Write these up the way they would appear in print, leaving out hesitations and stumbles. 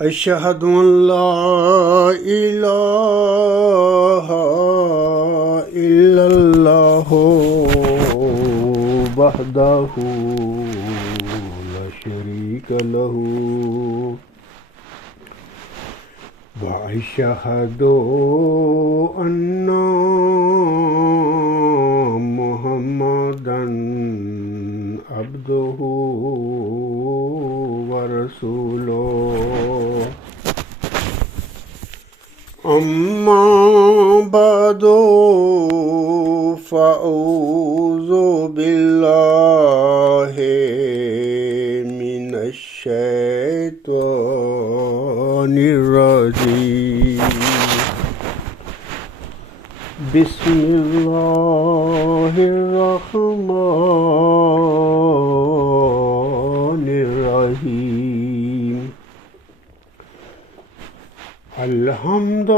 أشهد أن لا إله إلا الله وحده لا شريك له وأشهد أن محمدا عبده ورسوله أما بعد فأعوذ بالله من الشيطان الرجيم بسم الله الرحمن الرحيم الحمد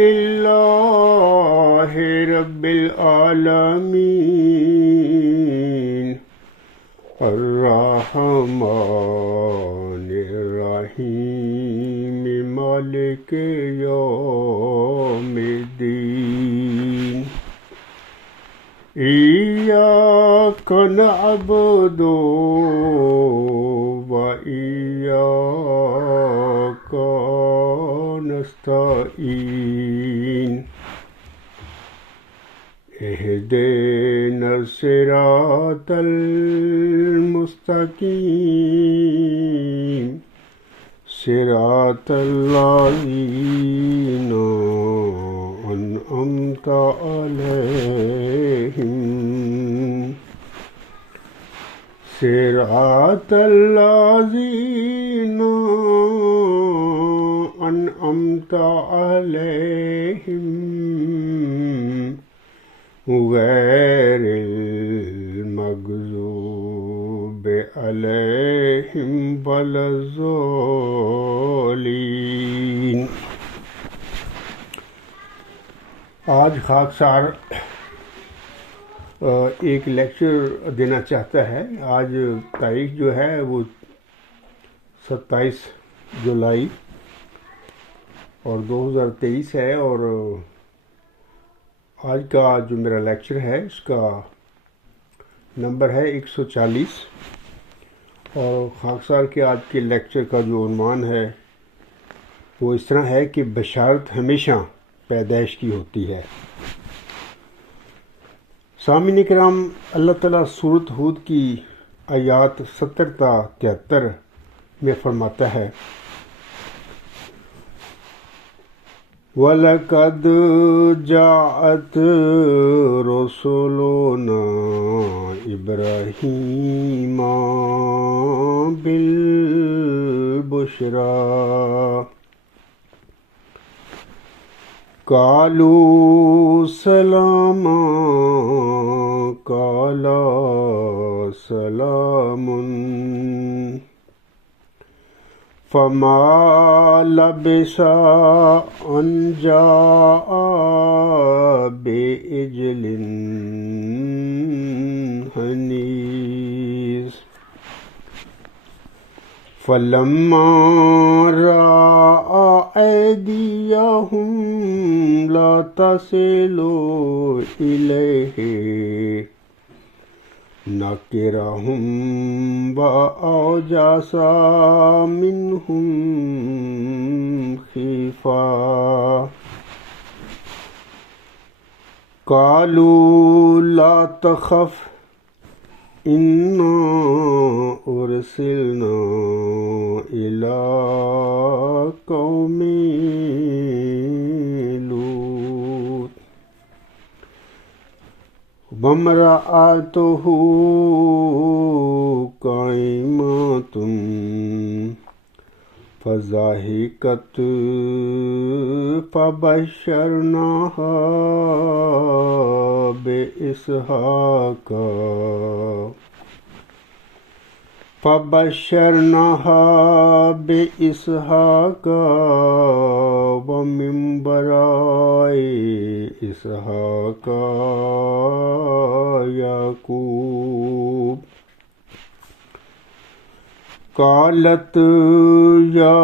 لله رب العالمين الرحمن الرحيم مالك يوم الدين إياك نعبد وإياك نستعين اهدنا الصراط المستقيم صراط الذين أنعمت عليهم صراط الذين أنعمت عليهم غير المغضوب عليهم ولا الضالين۔ آج خاکسار ایک لیکچر دینا چاہتا ہے۔ آج تاریخ جو ہے وہ 27 جولائی اور 2023 ہے، اور آج کا جو میرا لیکچر ہے اس کا نمبر ہے 140، اور خاکسار کے آج کے لیکچر کا جو عنوان ہے وہ اس طرح ہے کہ بشارت ہمیشہ پیدائش کی ہوتی ہے۔ سامعین کرام، اللہ تعالیٰ سورۃ ہود کی آیات 70 تا 73 میں فرماتا ہے: وَلَقَدْ جَاءَتْ رُسُلُنَا إِبْرَاهِيمَ بِالْبُشْرَىٰ قَالُوا سَلَامًا قَالَ سَلَامٌ فَمَا لَبِثَ أَن جَاءَ بِعِجْلٍ حَنِيذٍ فَلَمَّا رَأَى أَيْدِيَهُمْ لَا تَصِلُ إِلَيْهِ نَكِرَهُمْ وَأَوْجَسَ مِنْهُمْ خِيفَةً قَالُوا لَا تَخَفْ إِنَّا أُرْسِلْنَا إِلَىٰ قَوْمِ لُوطٍ وامرأته قائمة فضحكت فبشرناها بإسحاق ومن وراء إسحاق يعقوب قالت یا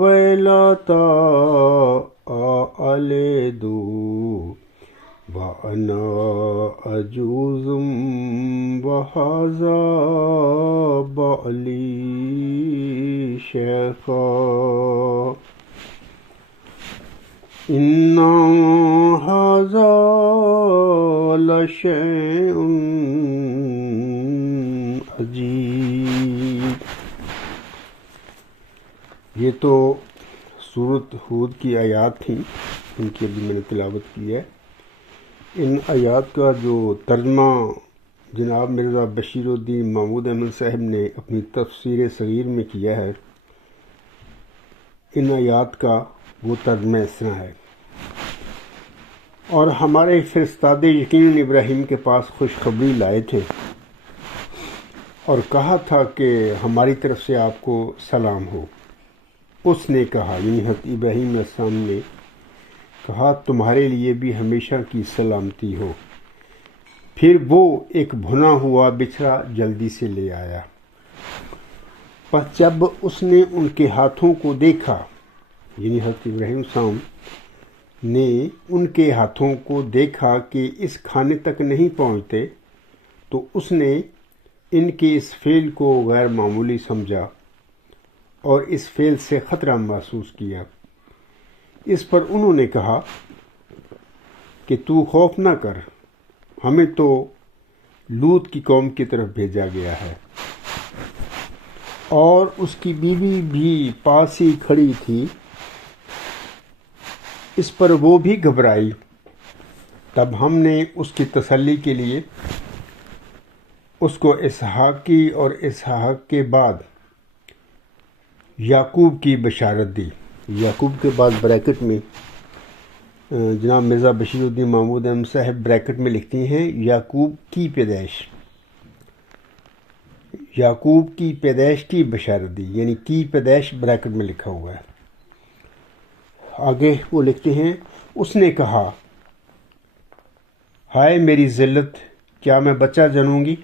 ویلتا أألد وأنا عجوز وهذا بعلي شيخا إن هذا لشيء عجیب۔ یہ تو سورۃ ہود کی آیات تھیں، ان کی ابھی میں نے تلاوت کی ہے۔ ان آیات کا جو ترجمہ جناب مرزا بشیر الدین محمود احمد صاحب نے اپنی تفسیر صغیر میں کیا ہے، ان آیات کا وہ ترجمہ اس طرح ہے: اور ہمارے فرستادے یقیناً ابراہیم کے پاس خوشخبری لائے تھے اور کہا تھا کہ ہماری طرف سے آپ کو سلام ہو۔ اس نے کہا، یعنی حضرت ابراہیم علیہ السلام نے کہا، تمہارے لیے بھی ہمیشہ کی سلامتی ہو۔ پھر وہ ایک بھنا ہوا بچھڑا جلدی سے لے آیا۔ پس جب اس نے ان کے ہاتھوں کو دیکھا، یعنی حضرت ابراہیم السلام نے ان کے ہاتھوں کو دیکھا کہ اس کھانے تک نہیں پہنچتے، تو اس نے ان کے اس فعل کو غیر معمولی سمجھا اور اس فعل سے خطرہ محسوس کیا۔ اس پر انہوں نے کہا کہ تو خوف نہ کر، ہمیں تو لوط کی قوم کی طرف بھیجا گیا ہے۔ اور اس کی بیوی بھی پاس ہی کھڑی تھی۔ اس پر وہ بھی گھبرائی۔ تب ہم نے اس کی تسلی کے لیے اس کو اسحاق کی اور اسحاق کے بعد یعقوب کی بشارت دی۔ یعقوب کے بعد بریکٹ میں جناب مرزا بشیر الدین محمود احمد صاحب بریکٹ میں لکھتی ہیں یعقوب کی پیدائش، یعقوب کی پیدائش کی بشارت دی، یعنی کی پیدائش بریکٹ میں لکھا ہوا ہے۔ آگے وہ لکھتے ہیں، اس نے کہا، ہائے میری ذلت، کیا میں بچہ جنوں گی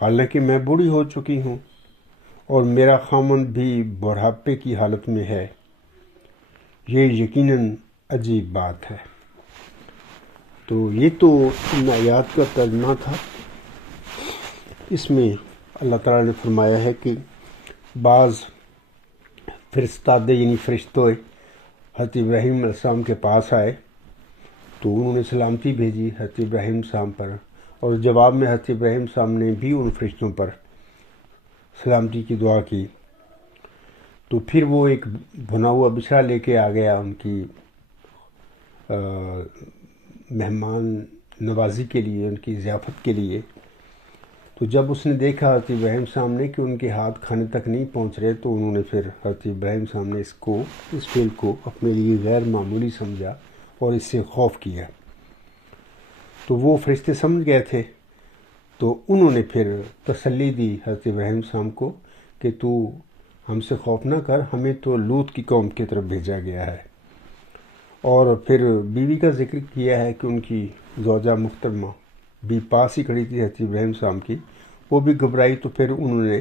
حالانکہ میں بوڑھی ہو چکی ہوں اور میرا خامند بھی بڑھاپے کی حالت میں ہے؟ یہ یقیناً عجیب بات ہے۔ تو یہ تو ان آیات کا ترجمہ تھا۔ اس میں اللہ تعالیٰ نے فرمایا ہے کہ بعض فرستادے یعنی فرشتوں حضرت ابراہیم علیہ السلام کے پاس آئے تو انہوں نے سلامتی بھیجی حضرت ابراہیم السلام پر، اور جواب میں حضرت ابراہیم السلام نے بھی ان فرشتوں پر سلامتی کی دعا کی۔ تو پھر وہ ایک بھنا ہوا بچھڑا لے کے آ گیا ان کی مہمان نوازی کے لیے، ان کی ضیافت کے لیے۔ تو جب اس نے دیکھا حضرت ابراہیم السلام نے کہ ان کے ہاتھ کھانے تک نہیں پہنچ رہے، تو انہوں نے پھر حضرت ابراہیم السلام نے اس فعل کو اپنے لیے غیر معمولی سمجھا اور اس سے خوف کیا۔ تو وہ فرشتے سمجھ گئے تھے، تو انہوں نے پھر تسلی دی حضرت ابراہیم السلام کو کہ تو ہم سے خوف نہ کر، ہمیں تو لوط کی قوم کی طرف بھیجا گیا ہے۔ اور پھر بیوی کا ذکر کیا ہے کہ ان کی زوجہ محترمہ بھی پاس ہی کھڑی تھی حضرت ابراہیم السلام کی، وہ بھی گھبرائی۔ تو پھر انہوں نے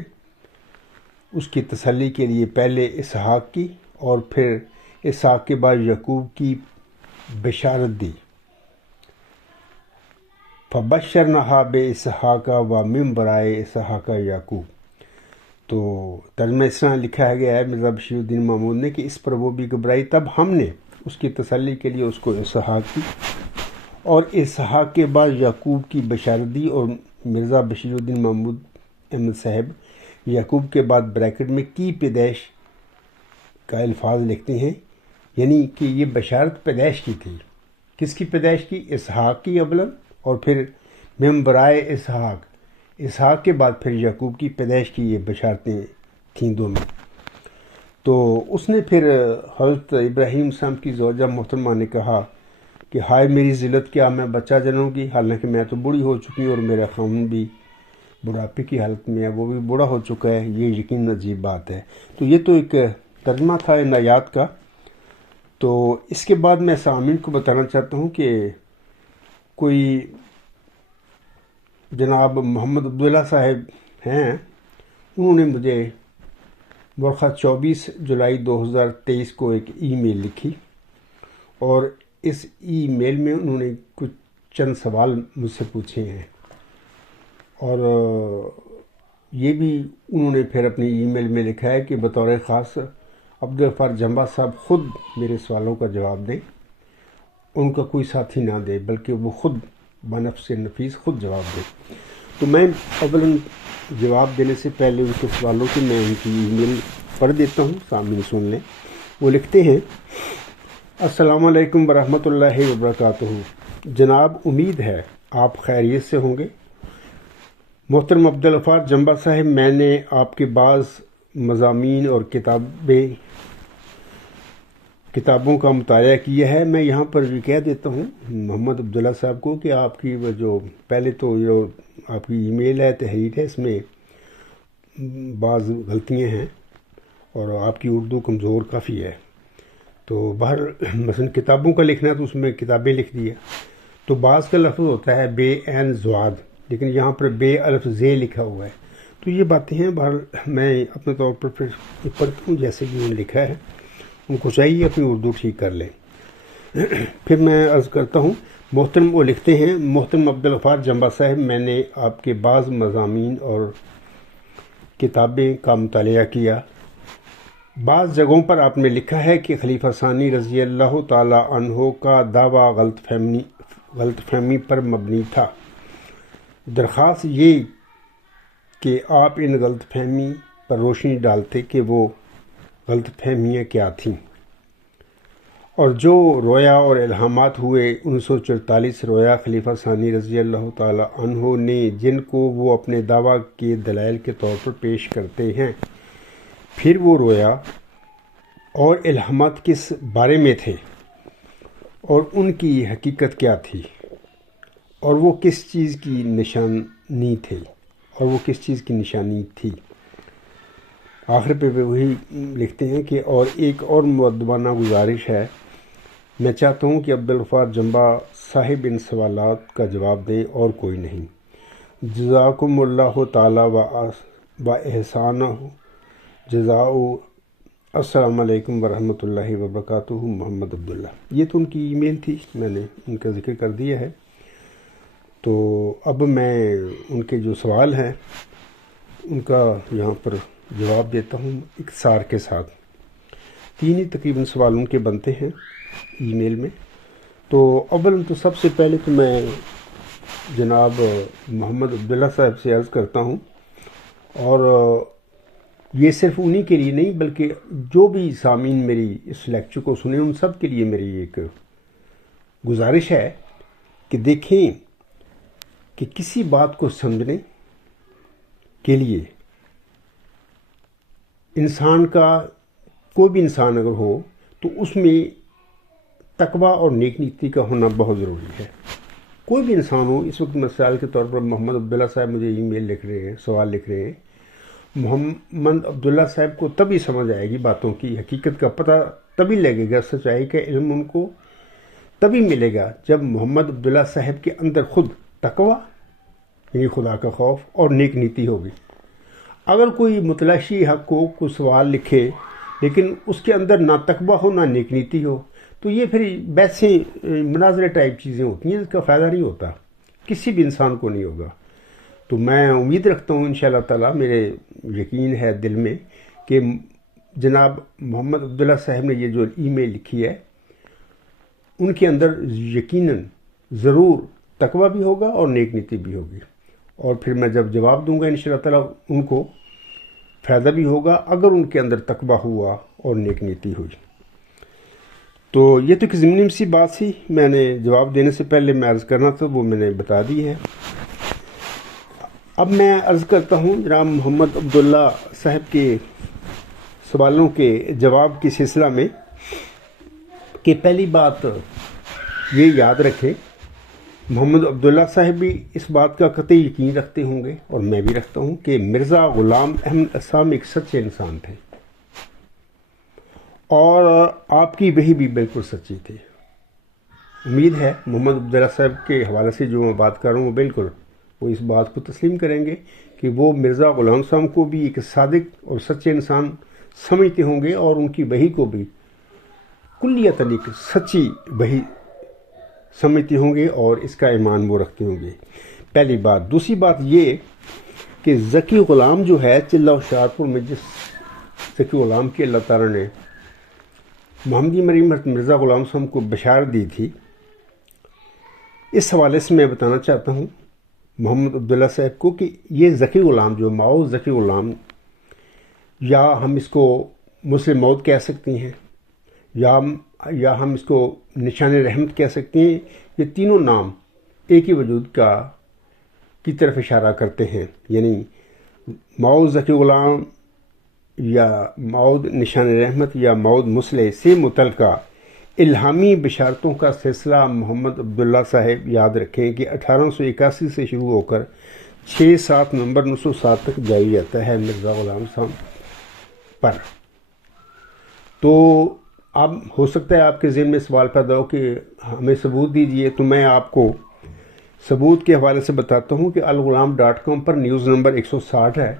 اس کی تسلی کے لیے پہلے اسحاق کی اور پھر اسحاق کے بعد یعقوب کی بشارت دی۔ فَبَشَّرْنَاهَا بِإِسْحَاقَ وَمِن وَرَاءِ إِسْحَاقَ یعقوب۔ تو ترجمہ اس طرح لکھا گیا ہے مرزا بشیر الدین محمود نے کہ اس پر وہ بھی گھبرائی، تب ہم نے اس کی تسلی کے لیے اس کو اسحاق کی اور اسحاق کے بعد یعقوب کی بشارت دی۔ اور مرزا بشیر الدین محمود احمد صاحب یعقوب کے بعد بریکٹ میں کی پیدائش کا الفاظ لکھتے ہیں، یعنی کہ یہ بشارت پیدائش کی تھی۔ کس کی پیدائش کی؟ اسحاق کی اولاً، اور پھر من برائے اسحاق کے بعد پھر یعقوب کی پیدائش کی یہ بشارتیں تھیں دو میں۔ تو اس نے پھر حضرت ابراہیم السلام کی زوجہ محترمہ نے کہا کہ ہائے میری ذلت، کیا میں بچہ جنوں گی حالانکہ میں تو بوڑھی ہو چکی ہوں اور میرا خامن بھی بڑھاپے کی حالت میں ہے، وہ بھی بوڑھا ہو چکا ہے، یہ یقیناً عجیب بات ہے۔ تو یہ تو ایک ترجمہ تھا ان آیات کا۔ تو اس کے بعد میں سامعین کو بتانا چاہتا ہوں کہ کوئی جناب محمد عبداللہ صاحب ہیں، انہوں نے مجھے برقع 24 جولائی 2023 کو ایک ای میل لکھی، اور اس ای میل میں انہوں نے کچھ چند سوال مجھ سے پوچھے ہیں، اور یہ بھی انہوں نے پھر اپنی ای میل میں لکھا ہے کہ بطور خاص عبدالغفار جمبا صاحب خود میرے سوالوں کا جواب دیں، ان کا کوئی ساتھی نہ دے، بلکہ وہ خود بنفس نفیس خود جواب دے۔ تو میں اولاً جواب دینے سے پہلے ان کے سوالوں کی میں ان کی ای میل پڑھ دیتا ہوں، سامنے سن لیں۔ وہ لکھتے ہیں: السلام علیکم ورحمۃ اللہ وبرکاتہ۔ جناب، امید ہے آپ خیریت سے ہوں گے۔ محترم عبدالغفار جمبا صاحب، میں نے آپ کے بعض مضامین اور کتابوں کا مطالعہ کیا ہے۔ میں یہاں پر یہ کہہ دیتا ہوں محمد عبداللہ صاحب کو کہ آپ کی وہ جو پہلے تو جو آپ کی ای میل ہے، تحریر ہے، اس میں بعض غلطیاں ہیں اور آپ کی اردو کمزور کافی ہے۔ تو باہر مثلا کتابوں کا لکھنا ہے تو اس میں کتابیں لکھ دیا، تو بعض کا لفظ ہوتا ہے بے عین زواد، لیکن یہاں پر بے الف زے لکھا ہوا ہے۔ تو یہ باتیں ہیں، باہر میں اپنے طور پر پھر پڑھتا ہوں جیسے کہ انہوں نے لکھا ہے، ان کو چاہیے اپنی اردو ٹھیک کر لیں۔ پھر میں عرض کرتا ہوں، محترم وہ لکھتے ہیں: محترم عبدالغفار جمبا صاحب، میں نے آپ کے بعض مضامین اور کتابیں کا مطالعہ کیا۔ بعض جگہوں پر آپ نے لکھا ہے کہ خلیفہ ثانی رضی اللہ تعالی عنہ کا دعویٰ غلط فہمی پر مبنی تھا۔ درخواست یہ کہ آپ ان غلط فہمی پر روشنی ڈالتے کہ وہ غلط فہمیاں کیا تھیں، اور جو رویا اور الہامات ہوئے 1944 رویا خلیفہ ثانی رضی اللہ تعالی عنہ نے، جن کو وہ اپنے دعویٰ کے دلائل کے طور پر پیش کرتے ہیں۔ پھر وہ رویا اور الہامات کس بارے میں تھے، اور ان کی حقیقت کیا تھی، اور وہ کس چیز کی نشانی تھی۔ آخر پہ وہی لکھتے ہیں کہ اور ایک اور مؤدبانہ گزارش ہے، میں چاہتا ہوں کہ عبدالغفار جمبا صاحب ان سوالات کا جواب دیں اور کوئی نہیں۔ جزاکم اللہ تعالی و احسانہ جزاء۔ السلام علیکم ورحمۃ اللہ وبرکاتہ، محمد عبداللہ۔ یہ تو ان کی ای میل تھی، میں نے ان کا ذکر کر دیا ہے۔ تو اب میں ان کے جو سوال ہیں ان کا یہاں پر جواب دیتا ہوں اختصار کے ساتھ۔ 3 ہی تقریباً سوال ان کے بنتے ہیں ای میل میں۔ تو اول تو سب سے پہلے تو میں جناب محمد عبداللہ صاحب سے عرض کرتا ہوں، اور یہ صرف انہی کے لیے نہیں بلکہ جو بھی سامعین میری اس لیکچر کو سنیں ان سب کے لیے میری ایک گزارش ہے کہ دیکھیں کہ کسی بات کو سمجھنے کے لیے انسان کا، کوئی بھی انسان اگر ہو تو اس میں تقویٰ اور نیک نیتی کا ہونا بہت ضروری ہے۔ کوئی بھی انسان ہو، اس وقت مثال کے طور پر محمد عبداللہ صاحب مجھے ای میل لکھ رہے ہیں، سوال لکھ رہے ہیں۔ محمد عبداللہ صاحب کو تبھی سمجھ آئے گی باتوں کی حقیقت کا پتہ، تبھی لگے گا، سچائی کا علم ان کو تبھی ملے گا جب محمد عبداللہ صاحب کے اندر خود تقویٰ یعنی خدا کا خوف اور نیک نیتی ہوگی۔ اگر کوئی متلاشی حق کو کوئی سوال لکھے لیکن اس کے اندر نہ تقویٰ ہو نہ نیک نیتی ہو، تو یہ پھر ویسے مناظرے ٹائپ چیزیں ہوتی ہیں، اس کا فائدہ نہیں ہوتا، کسی بھی انسان کو نہیں ہوگا۔ تو میں امید رکھتا ہوں انشاءاللہ تعالی، میرے یقین ہے دل میں کہ جناب محمد عبداللہ صاحب نے یہ جو ای میل لکھی ہے ان کے اندر یقیناً ضرور تقویٰ بھی ہوگا اور نیک نیتی بھی ہوگی، اور پھر میں جب جواب دوں گا انشاءاللہ تعالی ان کو فائدہ بھی ہوگا اگر ان کے اندر تقویٰ ہوا اور نیک نیتی ہوئی۔ تو یہ تو ایک ضمنی سی بات تھی، میں نے جواب دینے سے پہلے میں عرض کرنا تھا وہ میں نے بتا دی ہے۔ اب میں عرض کرتا ہوں جناب محمد عبداللہ صاحب کے سوالوں کے جواب کے سلسلہ میں کہ پہلی بات یہ یاد رکھیں، محمد عبداللہ صاحب بھی اس بات کا قطعی یقین رکھتے ہوں گے اور میں بھی رکھتا ہوں کہ مرزا غلام احمد اعصام ایک سچے انسان تھے، اور آپ کی وحی بھی بالکل سچی تھی۔ امید ہے محمد عبداللہ صاحب کے حوالے سے جو میں بات کر رہا ہوں وہ بالکل وہ اس بات کو تسلیم کریں گے کہ وہ مرزا غلام صاحب کو بھی ایک صادق اور سچے انسان سمجھتے ہوں گے اور ان کی وحی کو بھی کلیہ طریقے سچی وحی سمجھتے ہوں گے اور اس کا ایمان وہ رکھتے ہوں گے. پہلی بات. دوسری بات یہ کہ ذکی غلام جو ہے چلہ ہوشیارپور میں جس ذکی غلام کی اللہ تعالیٰ نے محمدی مریم مرزا غلام صاحب کو بشارت دی تھی، اس حوالے سے میں بتانا چاہتا ہوں محمد عبداللہ صاحب کو کہ یہ ذکی غلام جو ماؤ ذکی غلام، یا ہم اس کو مسلم موت کہہ سکتے ہیں یا ہم اس کو نشان رحمت کہہ سکتے ہیں، یہ تینوں نام ایک ہی وجود کی طرف اشارہ کرتے ہیں. یعنی ماؤ ذکی غلام یا ماؤد نشان رحمت یا ماؤد مسلح سے متعلقہ الہامی بشارتوں کا سلسلہ محمد عبداللہ صاحب یاد رکھیں کہ 1881 سے شروع ہو کر 6-7 نومبر 1907 تک جاری رہتا ہے مرزا غلام صاحب پر. تو اب ہو سکتا ہے آپ کے ذہن میں سوال پیدا ہو کہ ہمیں ثبوت دیجئے، تو میں آپ کو ثبوت کے حوالے سے بتاتا ہوں کہ الغلام.com پر نیوز نمبر 160 ہے،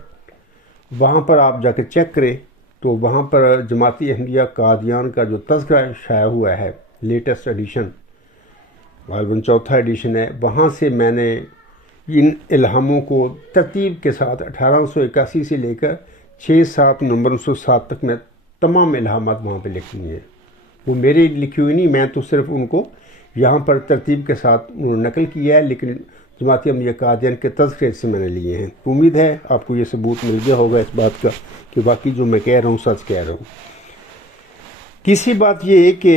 وہاں پر آپ جا کے چیک کریں تو وہاں پر جماعتی احمدیہ قادیان کا جو تذکرہ شائع ہوا ہے، لیٹسٹ ایڈیشن، غالباً 4تھا ایڈیشن ہے، وہاں سے میں نے ان الہاموں کو ترتیب کے ساتھ 1881 سے لے کر 6-7 نومبر 1907 تک میں تمام الہامات وہاں پہ لکھی ہوئی ہیں. وہ میرے لکھی ہوئی نہیں، میں تو صرف ان کو یہاں پر ترتیب کے ساتھ نقل کیا ہے، لیکن جماعتی احمدیہ قادیان کے تذکرے سے میں نے لیے ہیں. امید ہے آپ کو یہ ثبوت مل گیا ہوگا اس بات کا کہ واقعی جو میں کہہ رہا ہوں سچ کہہ رہا ہوں. تیسری بات یہ ہے کہ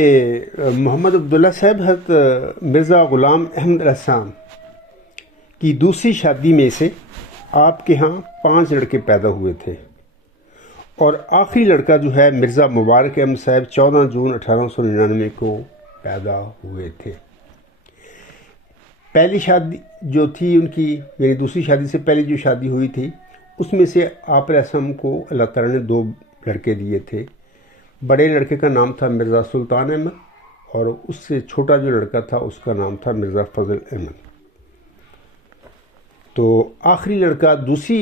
محمد عبداللہ صاحب حضرت مرزا غلام احمد علیہ السلام کی دوسری شادی میں سے آپ کے ہاں 5 لڑکے پیدا ہوئے تھے، اور آخری لڑکا جو ہے مرزا مبارک احمد صاحب 14 جون 1899 کو پیدا ہوئے تھے. پہلی شادی جو تھی ان کی، یعنی دوسری شادی سے پہلی جو شادی ہوئی تھی، اس میں سے آپ علیہ السلام کو اللہ تعالیٰ نے 2 لڑکے دیے تھے. بڑے لڑکے کا نام تھا مرزا سلطان احمد، اور اس سے چھوٹا جو لڑکا تھا اس کا نام تھا مرزا فضل احمد. تو آخری لڑکا دوسری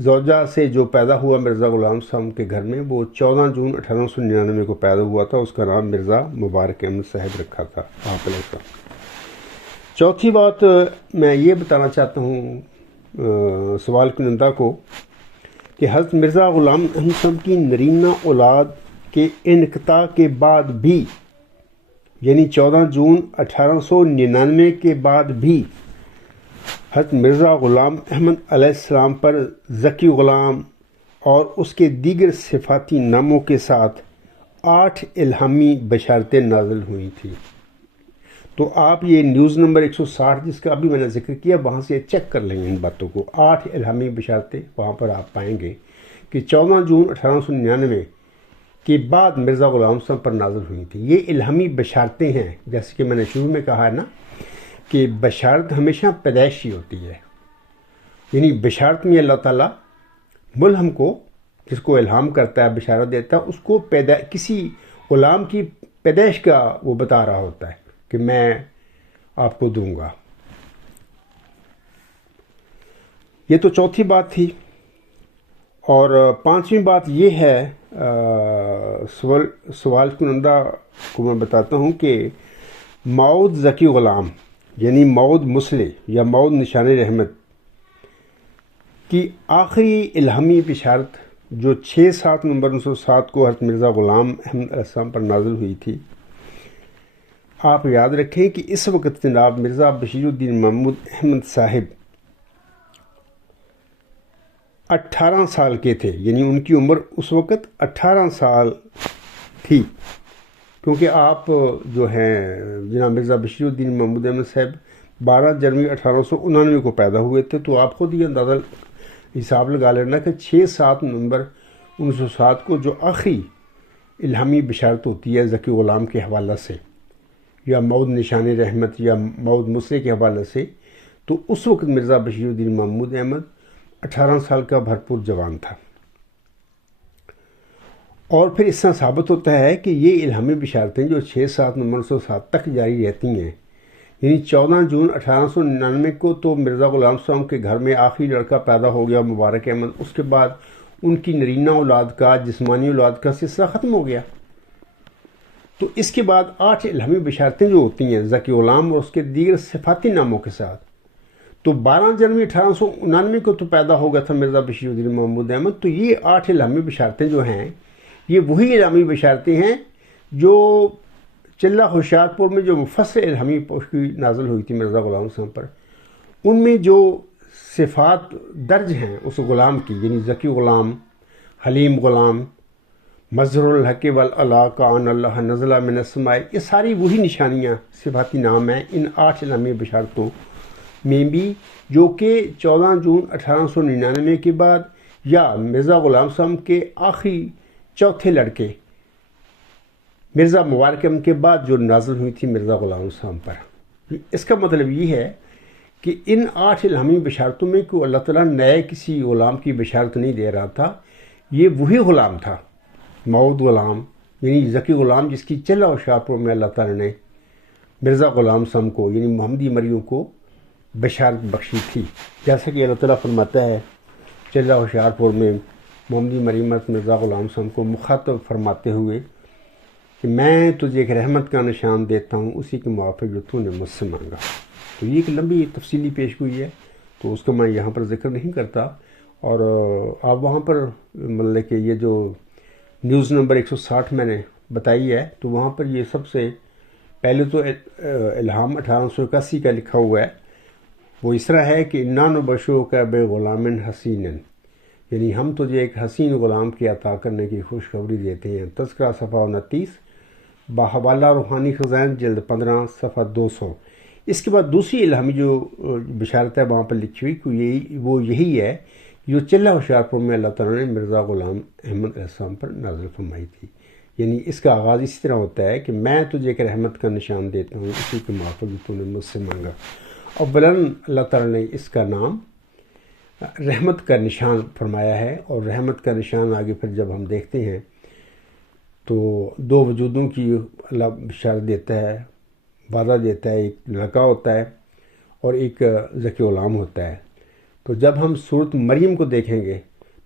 زوجہ سے جو پیدا ہوا مرزا غلام صاحب کے گھر میں، وہ 14 جون 1899 کو پیدا ہوا تھا. اس کا نام مرزا مبارک احمد صاحب رکھا تھا آپ علیہ السلام. چوتھی بات میں یہ بتانا چاہتا ہوں سوال کنندہ کو کہ حضرت مرزا غلام احمد صاحب کی نرینہ اولاد کے انقطاع کے بعد بھی، یعنی 14 جون 1899 کے بعد بھی، حضرت مرزا غلام احمد علیہ السلام پر ذکی غلام اور اس کے دیگر صفاتی ناموں کے ساتھ 8 الہامی بشارتیں نازل ہوئی تھیں. تو آپ یہ نیوز نمبر 160 جس کا ابھی میں نے ذکر کیا، وہاں سے چیک کر لیں گے ان باتوں کو. 8 الہامی بشارتیں وہاں پر آپ پائیں گے کہ 14 جون 1899 کے بعد مرزا غلام صاحب پر نازل ہوئی تھی. یہ الہامی بشارتیں ہیں، جیسے کہ میں نے شروع میں کہا ہے نا کہ بشارت ہمیشہ پیدائشی ہوتی ہے. یعنی بشارت میں اللہ تعالیٰ ملہم کو، جس کو الہام کرتا ہے، بشارت دیتا ہے، اس کو کسی غلام کی پیدائش کا وہ بتا رہا ہوتا ہے کہ میں آپ کو دوں گا. یہ تو چوتھی بات تھی. اور 5ویں بات یہ ہے، سوال کنندہ کو میں بتاتا ہوں کہ ماؤد ذکی غلام یعنی ماؤد مسلح یا ماؤد نشان رحمت کی آخری الہامی بشارت جو 6-7 نومبر 1907 کو حضرت مرزا غلام احمد علیہ السلام پر نازل ہوئی تھی، آپ یاد رکھیں کہ اس وقت جناب مرزا بشیر الدین محمود احمد صاحب 18 سال کے تھے. یعنی ان کی عمر اس وقت 18 سال تھی، کیونکہ آپ جو ہیں جناب مرزا بشیر الدین محمود احمد صاحب 12 جنوری 1899 کو پیدا ہوئے تھے. تو آپ خود یہ اندازہ حساب لگا لینا کہ 6-7 نومبر 1907 کو جو آخری الہامی بشارت ہوتی ہے ذکی غلام کے حوالہ سے، یا ماؤد نشان رحمت یا ماؤد مسلح کے حوالے سے، تو اس وقت مرزا بشیر الدین محمود احمد 18 سال کا بھرپور جوان تھا. اور پھر اس طرح ثابت ہوتا ہے کہ یہ الہامی بشارتیں جو 6-7 نومبر 1907 تک جاری رہتی ہیں، یعنی 14 جون 1899 کو تو مرزا غلام صاحب کے گھر میں آخری لڑکا پیدا ہو گیا مبارک احمد. اس کے بعد ان کی نرینہ اولاد کا، جسمانی اولاد کا سلسلہ ختم ہو گیا۔ تو اس کے بعد 8 الہامی بشارتیں جو ہوتی ہیں ذکی غلام اور اس کے دیگر صفاتی ناموں کے ساتھ، تو 12 جنوری 1899 کو تو پیدا ہو گیا تھا مرزا بشیر الدین محمود احمد۔ تو یہ 8 الہامی بشارتیں جو ہیں یہ وہی الہامی بشارتیں ہیں جو چلہ ہوشیار پور میں جو مفصل الہامی پوشی نازل ہوئی تھی مرزا غلام صاحب پر، ان میں جو صفات درج ہیں اس غلام کی، یعنی ذکی غلام، حلیم غلام، مظہر الحق والعلا کان اللہ نزلہ من السماء، یہ ساری وہی نشانیاں صفاتی نام ہیں ان 8 الہامی بشارتوں میں بھی، جو کہ 14 جون 1899 کے بعد یا مرزا غلام صاحب کے آخری چوتھے لڑکے مرزا مبارک احمد کے بعد جو نازل ہوئی تھی مرزا غلام صاحب پر۔ اس کا مطلب یہ ہے کہ ان 8 الہامی بشارتوں میں کوئی اللہ تعالیٰ نئے کسی غلام کی بشارت نہیں دے رہا تھا، یہ وہی غلام تھا، موعود غلام، یعنی ذکی غلام جس کی چلہ ہوشیار پور میں اللہ تعالیٰ نے مرزا غلام صاحب کو یعنی محمدی مریوں کو بشارت بخشی تھی۔ جیسا کہ اللہ تعالیٰ فرماتا ہے چلہ ہوشیار پور میں محمدی مریمت مرزا غلام صاحب کو مخاطب فرماتے ہوئے کہ میں تجھے ایک رحمت کا نشان دیتا ہوں اسی کے موافق جو تو نے مجھ سے مانگا۔ تو یہ ایک لمبی تفصیلی پیش گوئی ہے، تو اس کو میں یہاں پر ذکر نہیں کرتا، اور آپ وہاں پر مطلب کہ یہ جو نیوز نمبر 160 میں نے بتائی ہے تو وہاں پر یہ سب سے پہلے تو الہام 1881 کا لکھا ہوا ہے، وہ اس طرح ہے کہ انا نبشرک بغلام حسین، یعنی ہم تجھے ایک حسین غلام کی عطا کرنے کی خوشخبری دیتے ہیں۔ تذکرہ صفحہ 29، باحوالہ روحانی خزائن جلد 15 صفحہ 200۔ اس کے بعد دوسری الہامی جو بشارت ہے وہاں پر لکھی ہوئی کہ وہ یہی ہے جو چلہ ہوشیار پور میں اللہ تعالیٰ نے مرزا غلام احمد علیہ السلام پر نازل فرمائی تھی، یعنی اس کا آغاز اسی طرح ہوتا ہے کہ میں تجھے ایک رحمت کا نشان دیتا ہوں اسی کے موافق تو نے مجھ سے مانگا۔ اولاً اللہ تعالیٰ نے اس کا نام رحمت کا نشان فرمایا ہے، اور رحمت کا نشان آگے پھر جب ہم دیکھتے ہیں تو 2 وجودوں کی اللہ بشارت دیتا ہے، وعدہ دیتا ہے، ایک لڑکا ہوتا ہے اور ایک ذکی غلام ہوتا ہے۔ تو جب ہم صورت مریم کو دیکھیں گے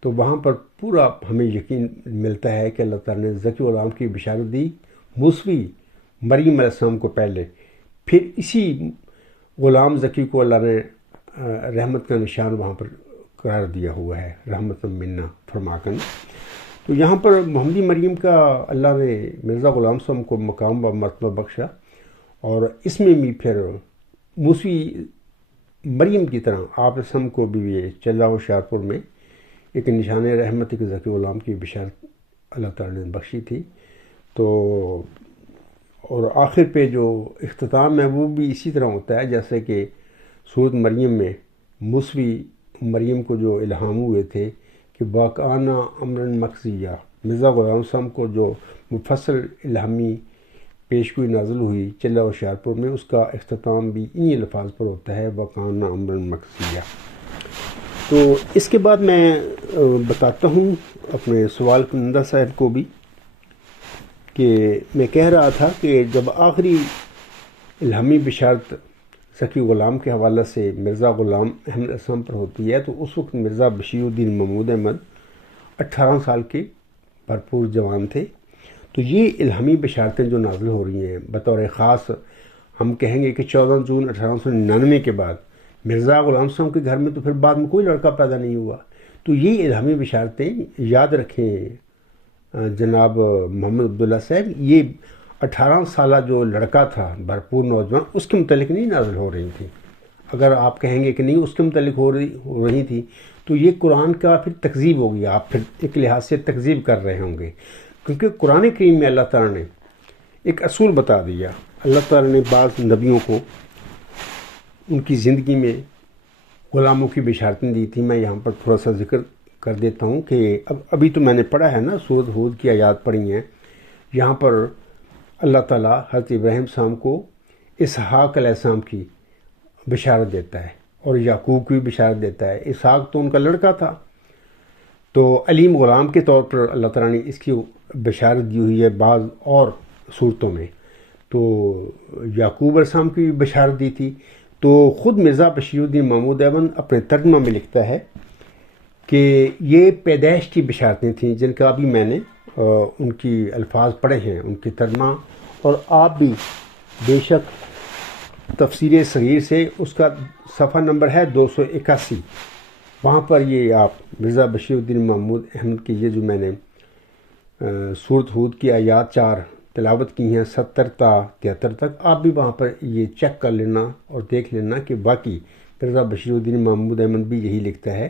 تو وہاں پر پورا ہمیں یقین ملتا ہے کہ اللہ تعالیٰ نے ذکی غلام کی بشارت دی موسوی مریم علیہ السلام کو پہلے، پھر اسی غلام ذکی کو اللہ نے رحمت کا نشان وہاں پر قرار دیا ہوا ہے، رحمت منا فرما کر۔ تو یہاں پر محمدی مریم کا اللہ نے مرزا غلام صاحب کو مقام و مرتبہ بخشا، اور اس میں بھی پھر موسوی مریم کی طرح آپ اسم کو بھی یہ چلہ ہوشیار پور میں ایک نشان رحمت ایک ذکی غلام کی بشارت اللہ تعالیٰ نے بخشی تھی۔ تو اور آخر پہ جو اختتام ہے وہ بھی اسی طرح ہوتا ہے جیسے کہ سورۃ مریم میں موسوی مریم کو جو الہام ہوئے تھے کہ باقانہ امراً مقضیہ، مرزا غلام صاحب کو جو مفصل الہامی پیشگوئی نازل ہوئی چلہ ہوشیار پور میں، اس کا اختتام بھی انہی الفاظ پر ہوتا ہے باقانہ امراً مقضیہ۔ تو اس کے بعد میں بتاتا ہوں اپنے سوال کنندہ صاحب کو بھی کہ میں کہہ رہا تھا کہ جب آخری الہامی بشارت ذکی غلام کے حوالے سے مرزا غلام احمد اسلام پر ہوتی ہے تو اس وقت مرزا بشیر الدین محمود احمد 18 سال کے بھرپور جوان تھے۔ تو یہ الہامی بشارتیں جو نازل ہو رہی ہیں بطور خاص ہم کہیں گے کہ 14 جون 1899 کے بعد مرزا غلام صاحب کے گھر میں تو پھر بعد میں کوئی لڑکا پیدا نہیں ہوا، تو یہ الہامی بشارتیں یاد رکھیں جناب محمد عبداللہ صاحب، یہ 18 سالہ جو لڑکا تھا بھرپور نوجوان اس کے متعلق نہیں نازل ہو رہی تھی۔ اگر آپ کہیں گے کہ نہیں اس کے متعلق ہو رہی تھی تو یہ قرآن کا پھر تکذیب ہو گیا، آپ پھر ایک لحاظ سے تکذیب کر رہے ہوں گے، کیونکہ قرآن کریم میں اللہ تعالیٰ نے ایک اصول بتا دیا۔ اللہ تعالیٰ نے بعض نبیوں کو ان کی زندگی میں غلاموں کی بشارتیں دی تھی۔ میں یہاں پر تھوڑا سا ذکر کر دیتا ہوں کہ ابھی تو میں نے پڑھا ہے نا، سورۃ ہود کی آیات پڑھی ہیں، یہاں پر اللہ تعالیٰ حضرت ابراہیم صاحب کو اسحاق علیہ السلام کی بشارت دیتا ہے اور یعقوب کی بھی بشارت دیتا ہے۔ اسحاق تو ان کا لڑکا تھا، تو علیم غلام کے طور پر اللہ تعالیٰ نے اس کی بشارت دی ہوئی ہے بعض اور صورتوں میں۔ تو یعقوب علیہ السلام کی بھی بشارت دی تھی۔ تو خود مرزا بشیر الدین محمود احمد اپنے ترجمہ میں لکھتا ہے کہ یہ پیدائش کی بشارتیں تھیں جن کا ابھی میں نے ان کی الفاظ پڑھے ہیں، ان کی ترجمہ، اور آپ بھی بے شک تفسیر صغیر سے اس کا صفحہ نمبر ہے 281، وہاں پر یہ آپ مرزا بشیر الدین محمود احمد کی یہ جو میں نے سورۃ ہود کی آیات 4 تلاوت کی ہیں 70 تا 73 تک، آپ بھی وہاں پر یہ چیک کر لینا اور دیکھ لینا کہ باقی مرزا بشیر الدین محمود احمد بھی یہی لکھتا ہے۔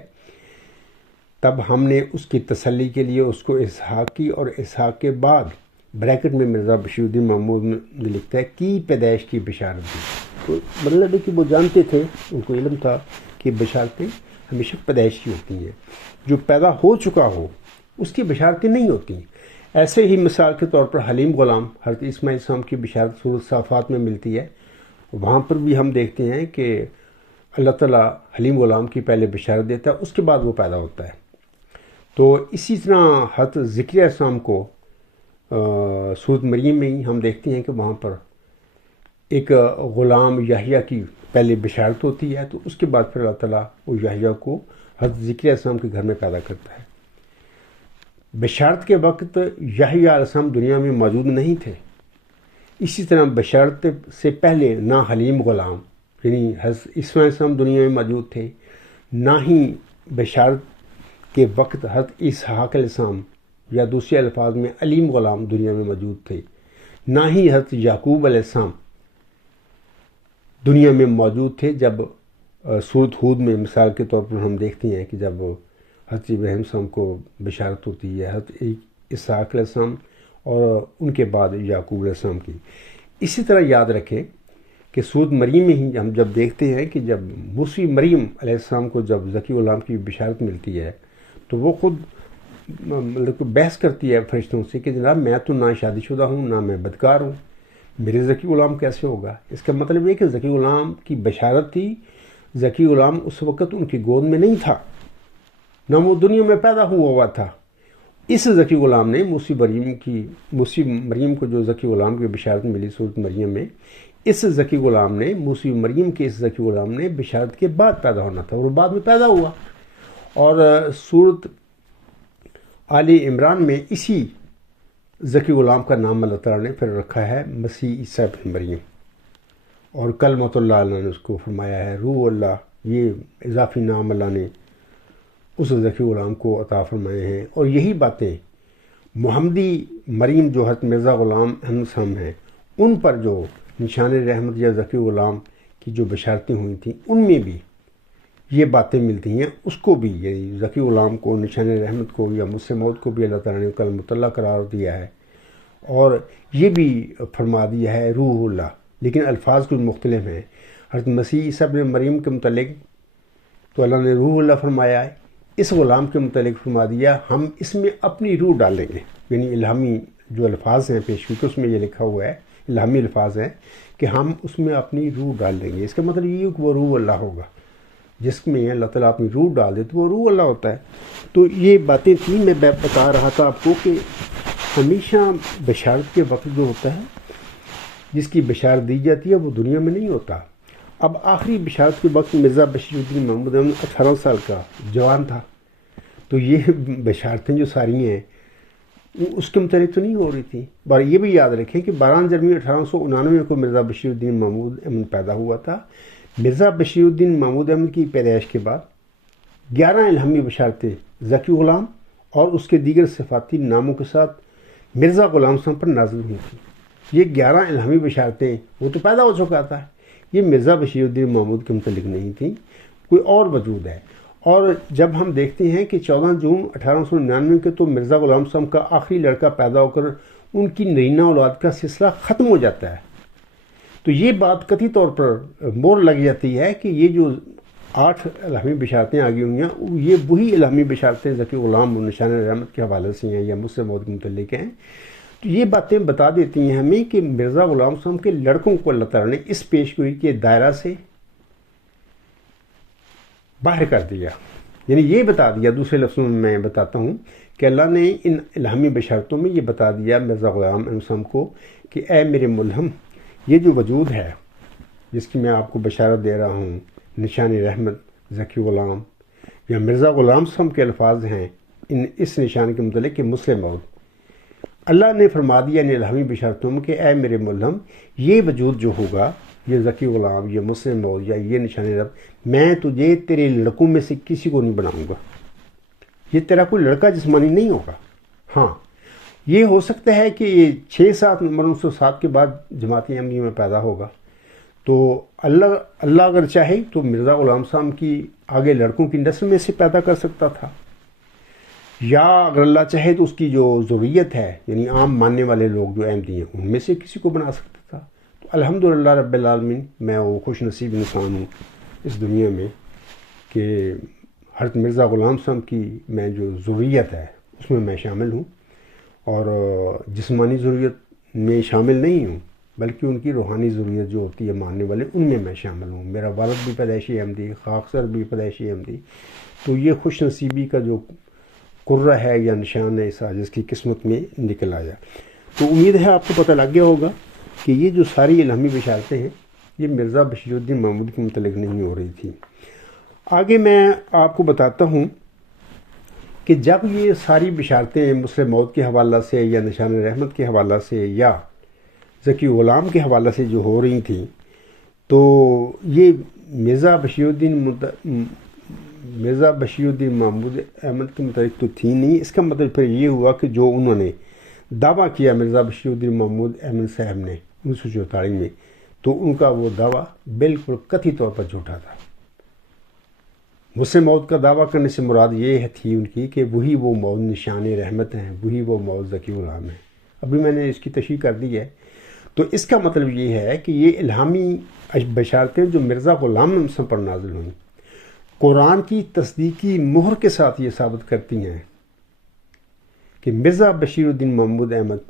تب ہم نے اس کی تسلی کے لیے اس کو اسحاق کی، اور اسحاق کے بعد بریکٹ میں مرزا بشیر الدین محمود نے لکھتا ہے کی پیدائش کی بشارت دی۔ تو مطلب ہے کہ وہ جانتے تھے، ان کو علم تھا کہ بشارتیں ہمیشہ پیدائش کی ہوتی ہیں، جو پیدا ہو چکا ہو اس کی بشارتیں نہیں ہوتی۔ ایسے ہی مثال کے طور پر حلیم غلام حضرت عیسیٰ علیہ السلام کی بشارت سورۃ صافات میں ملتی ہے، وہاں پر بھی ہم دیکھتے ہیں کہ اللہ تعالیٰ حلیم غلام کی پہلے بشارت دیتا ہے، اس کے بعد وہ پیدا ہوتا ہے۔ تو اسی طرح حضرت ذکریہ علیہ السلام کو سورۃ مریم میں ہی ہم دیکھتے ہیں کہ وہاں پر ایک غلام یحییٰ کی پہلے بشارت ہوتی ہے، تو اس کے بعد پھر اللہ تعالیٰ وہ یحییٰ کو حضرت ذکریہ علیہ السلام کے گھر میں پیدا کرتا ہے۔ بشارت کے وقت یحییٰ علیہ السلام دنیا میں موجود نہیں تھے، اسی طرح بشارت سے پہلے نہ حلیم غلام یعنی حضرت عیسیٰ علیہ السلام دنیا میں موجود تھے، نہ ہی بشارت کے وقت حضرت اسحاق علیہ السلام یا دوسرے الفاظ میں علیم غلام دنیا میں موجود تھے، نہ ہی حضرت یعقوب علیہ السلام دنیا میں موجود تھے جب سورۃ ہود میں مثال کے طور پر ہم دیکھتے ہیں کہ جب حضرت ابراہیم السلام کو بشارت ہوتی ہے، حضرت اسحاق علیہ السلام اور ان کے بعد یعقوب علیہ السلام کی۔ اسی طرح یاد رکھیں کہ سورۃ مریم میں ہی ہم جب دیکھتے ہیں کہ جب موسی مریم علیہ السلام کو جب ذکی غلام کی بشارت ملتی ہے تو وہ خود مطلب بحث کرتی ہے فرشتوں سے کہ جناب میں تو نہ شادی شدہ ہوں، نہ میں بدکار ہوں، میرے ذکی غلام کیسے ہوگا؟ اس کا مطلب یہ کہ ذکی غلام کی بشارت تھی، ذکی غلام اس وقت ان کی گود میں نہیں تھا، نہ وہ دنیا میں پیدا ہوا تھا۔ اس ذکی غلام نے موسی مریم کو جو ذکی غلام کی بشارت ملی سورۃ مریم میں، اس ذکی غلام نے موسی مریم کے اس ذکی غلام نے بشارت کے بعد پیدا ہونا تھا، اور بعد میں پیدا ہوا۔ اور سورۃ آل عمران میں اسی ذکی غلام کا نام اللہ تعالیٰ نے پھر رکھا ہے مسیح عیسیٰ ابن مریم، اور کلمۃ اللہ نے اس کو فرمایا ہے روح اللہ، یہ اضافی نام اللہ نے اس ذکی غلام کو عطا فرمائے ہیں۔ اور یہی باتیں محمدی مریم جو حضرت مرزا غلام احمد صاحب ہیں ان پر جو نشان رحمت یا ذکی غلام کی جو بشارتیں ہوئی تھیں ان میں بھی یہ باتیں ملتی ہیں، اس کو بھی یعنی ذکی غلام کو، نشان رحمت کو یا مسیح موعود کو بھی اللہ تعالیٰ نے کلمۃ اللہ قرار دیا ہے، اور یہ بھی فرما دیا ہے روح اللہ، لیکن الفاظ کچھ مختلف ہیں۔ حضرت مسیح عیسیٰ ابن مریم کے متعلق تو اللہ نے روح اللہ فرمایا ہے، اس غلام کے متعلق فرما دیا ہم اس میں اپنی روح ڈالیں گے، یعنی الہامی جو الفاظ ہیں پیشگی کے اس میں یہ لکھا ہوا ہے، الہامی الفاظ ہیں کہ ہم اس میں اپنی روح ڈال دیں گے۔ اس کا مطلب یہ ہے کہ وہ روح اللہ ہوگا، جس میں اللہ تعالیٰ اپنی روح ڈال دے تو وہ روح اللہ ہوتا ہے۔ تو یہ باتیں تھیں، میں بتا رہا تھا آپ کو کہ ہمیشہ بشارت کے وقت جو ہوتا ہے جس کی بشارت دی جاتی ہے وہ دنیا میں نہیں ہوتا۔ اب آخری بشارت کے وقت مرزا بشیر الدین محمود احمد 18 سال کا جوان تھا، تو یہ بشارتیں جو ساری ہیں اس کے متعلق تو نہیں ہو رہی تھی۔ اور یہ بھی یاد رکھیں کہ 12 جنوری 1899 کو مرزا بشیر الدین محمود احمد پیدا ہوا تھا۔ مرزا بشیر الدین محمود احمد کی پیدائش کے بعد 11 الہامی بشارتیں ذکی غلام اور اس کے دیگر صفاتی ناموں کے ساتھ مرزا غلام صاحب پر نازل ہوئی تھیں۔ یہ 11 الہامی بشارتیں وہ تو پیدا ہو چکا تھا، یہ مرزا بشیر الدین محمود کے متعلق نہیں تھیں، کوئی اور وجود ہے۔ اور جب ہم دیکھتے ہیں کہ 14 جون 1899 کے تو مرزا غلام صاحب کا آخری لڑکا پیدا ہو کر ان کی نرینہ اولاد کا سلسلہ ختم ہو جاتا ہے، تو یہ بات قطعی طور پر مور لگ جاتی ہے کہ یہ جو 8 الہامی بشارتیں آگئی ہوئی ہیں یہ وہی الہامی بشارتیں ذکی غلام اور نشان رحمت کے حوالے سے ہیں یا مسیح موعود کے متعلق ہیں۔ تو یہ باتیں بتا دیتی ہیں ہمیں کہ مرزا غلام صاحب کے لڑکوں کو اللہ تعالیٰ نے اس پیشگوئی کے دائرہ سے باہر کر دیا، یعنی یہ بتا دیا، دوسرے لفظوں میں میں بتاتا ہوں کہ اللہ نے ان الہامی بشارتوں میں یہ بتا دیا مرزا غلام احمد صاحب کو کہ اے میرے ملہم، یہ جو وجود ہے جس کی میں آپ کو بشارت دے رہا ہوں، نشان رحمت، ذکی غلام، یا مرزا غلام صاحب کے الفاظ ہیں اس نشان کے متعلق کہ مسلم موت، اللہ نے فرما دیا ان الہامی بشارتوں میں کہ اے میرے ملہم، یہ وجود جو ہوگا، یہ ذکی غلام، یہ مسلم موت یا یہ نشان رب، میں تجھے تیرے لڑکوں میں سے کسی کو نہیں بناؤں گا، یہ تیرا کوئی لڑکا جسمانی نہیں ہوگا۔ ہاں یہ ہو سکتا ہے کہ یہ 6-7 نمبر 1907 کے بعد جماعت احمدیہ میں پیدا ہوگا، تو اللہ اگر چاہے تو مرزا غلام صاحب کی آگے لڑکوں کی نسل میں سے پیدا کر سکتا تھا، یا اگر اللہ چاہے تو اس کی جو ذریت ہے یعنی عام ماننے والے لوگ جو احمدی ہیں ان میں سے کسی کو بنا سکتا تھا۔ تو الحمدللہ رب العالمین، میں وہ خوش نصیب انسان ہوں اس دنیا میں کہ حضرت مرزا غلام صاحب کی میں جو ذریت ہے اس میں میں شامل ہوں، اور جسمانی ضروریت میں شامل نہیں ہوں بلکہ ان کی روحانی ضروریت جو ہوتی ہے ماننے والے ان میں شامل ہوں۔ میرا والد بھی پیدائشی احمدی، خاکسر بھی پیدائشی احمدی، تو یہ خوش نصیبی کا جو قرہ ہے یا نشان ہے اس عاجز کی قسمت میں نکل آیا۔ تو امید ہے آپ کو پتہ لگ گیا ہوگا کہ یہ جو ساری الہامی بشارتیں ہیں یہ مرزا بشیر الدین محمود کے متعلق نہیں ہو رہی تھی۔ آگے میں آپ کو بتاتا ہوں کہ جب یہ ساری بشارتیں مسلم موت کے حوالہ سے یا نشان رحمت کے حوالہ سے یا ذکی غلام کے حوالہ سے جو ہو رہی تھیں، تو یہ مرزا بشیر الدین محمود احمد کے متعلق تو تھی نہیں۔ اس کا مطلب پھر یہ ہوا کہ جو انہوں نے دعویٰ کیا مرزا بشیر الدین محمود احمد صاحب نے 1944 میں، تو ان کا وہ دعویٰ بالکل قطعی طور پر جھوٹا تھا۔ مسلم موت کا دعویٰ کرنے سے مراد یہ تھی ان کی کہ وہی وہ موت نشان رحمت ہیں، وہی وہ موت ذکی غلام ہیں۔ ابھی میں نے اس کی تشریح کر دی ہے۔ تو اس کا مطلب یہ ہے کہ یہ الہامی بشارتیں جو مرزا غلام صاحب پر نازل ہوئیں، قرآن کی تصدیقی مہر کے ساتھ یہ ثابت کرتی ہیں کہ مرزا بشیر الدین محمود احمد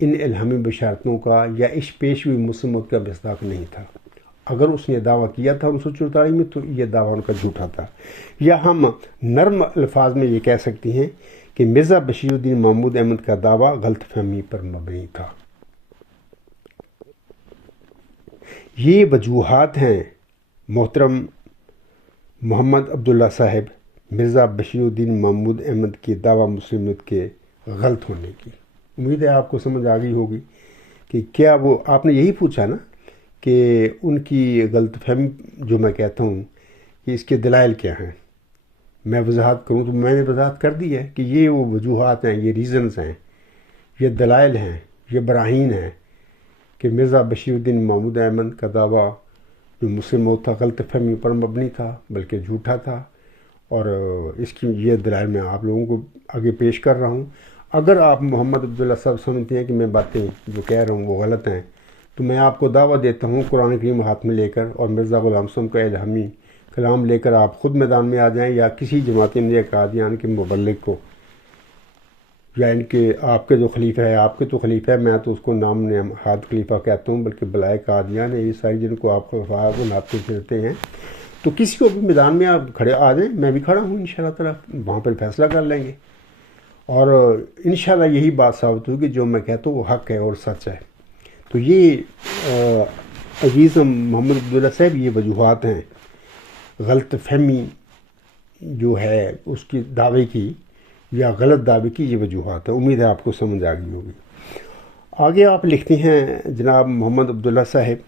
ان الہامی بشارتوں کا یا اس پیش ہوئی مسلم موت کا مصداق نہیں تھا۔ اگر اس نے دعویٰ کیا تھا 1944 میں تو یہ دعویٰ ان کا جھوٹا تھا، یا ہم نرم الفاظ میں یہ کہہ سکتے ہیں کہ مرزا بشیر الدین محمود احمد کا دعویٰ غلط فہمی پر مبنی تھا۔ یہ وجوہات ہیں محترم محمد عبداللہ صاحب مرزا بشیر الدین محمود احمد کی دعویٰ مسلمیت کے غلط ہونے کی۔ امید ہے آپ کو سمجھ آ گئی ہوگی کہ کیا وہ آپ نے یہی پوچھا نا کہ ان کی غلط فہمی جو میں کہتا ہوں کہ اس کے دلائل کیا ہیں۔ میں وضاحت کروں تو میں نے وضاحت کر دی ہے کہ یہ وہ وجوہات ہیں، یہ ریزنز ہیں، یہ دلائل ہیں، یہ براہین ہیں کہ مرزا بشیر الدین محمود احمد کا دعویٰ جو مسلم موت تھا غلط فہمی پر مبنی تھا بلکہ جھوٹا تھا، اور اس کی یہ دلائل میں آپ لوگوں کو آگے پیش کر رہا ہوں۔ اگر آپ محمد عبداللہ صاحب سمجھتے ہیں کہ میں باتیں جو کہہ رہا ہوں وہ غلط ہیں، تو میں آپ کو دعویٰ دیتا ہوں قرآن کریم ہاتھ میں لے کر اور مرزا غلام صاحب کا الہامی کلام لے کر آپ خود میدان میں آ جائیں، یا کسی جماعت احمدیہ قادیان کے مبلغ کو، یا ان کے آپ کے جو خلیفہ ہے، آپ کے تو خلیفہ ہے، میں تو اس کو نام نہاد خلیفہ کہتا ہوں بلکہ بلائے قادیان ہے، یہ ساری جن کو آپ خلفاء بناتے پھرتے ہیں، تو کسی کو بھی میدان میں آپ کھڑے آ جائیں، میں بھی کھڑا ہوں انشاءاللہ تعالیٰ، وہاں پر فیصلہ کر لیں گے، اور انشاءاللہ یہی بات ثابت ہوگی کہ جو میں کہتا ہوں وہ حق ہے اور سچ ہے۔ تو یہ عزیز محمد عبداللہ صاحب یہ وجوہات ہیں غلط فہمی جو ہے اس کی دعوے کی یا غلط دعوے کی، یہ وجوہات ہیں۔ امید ہے آپ کو سمجھ آ گئی ہوگی۔ آگے آپ لکھتے ہیں جناب محمد عبداللہ صاحب،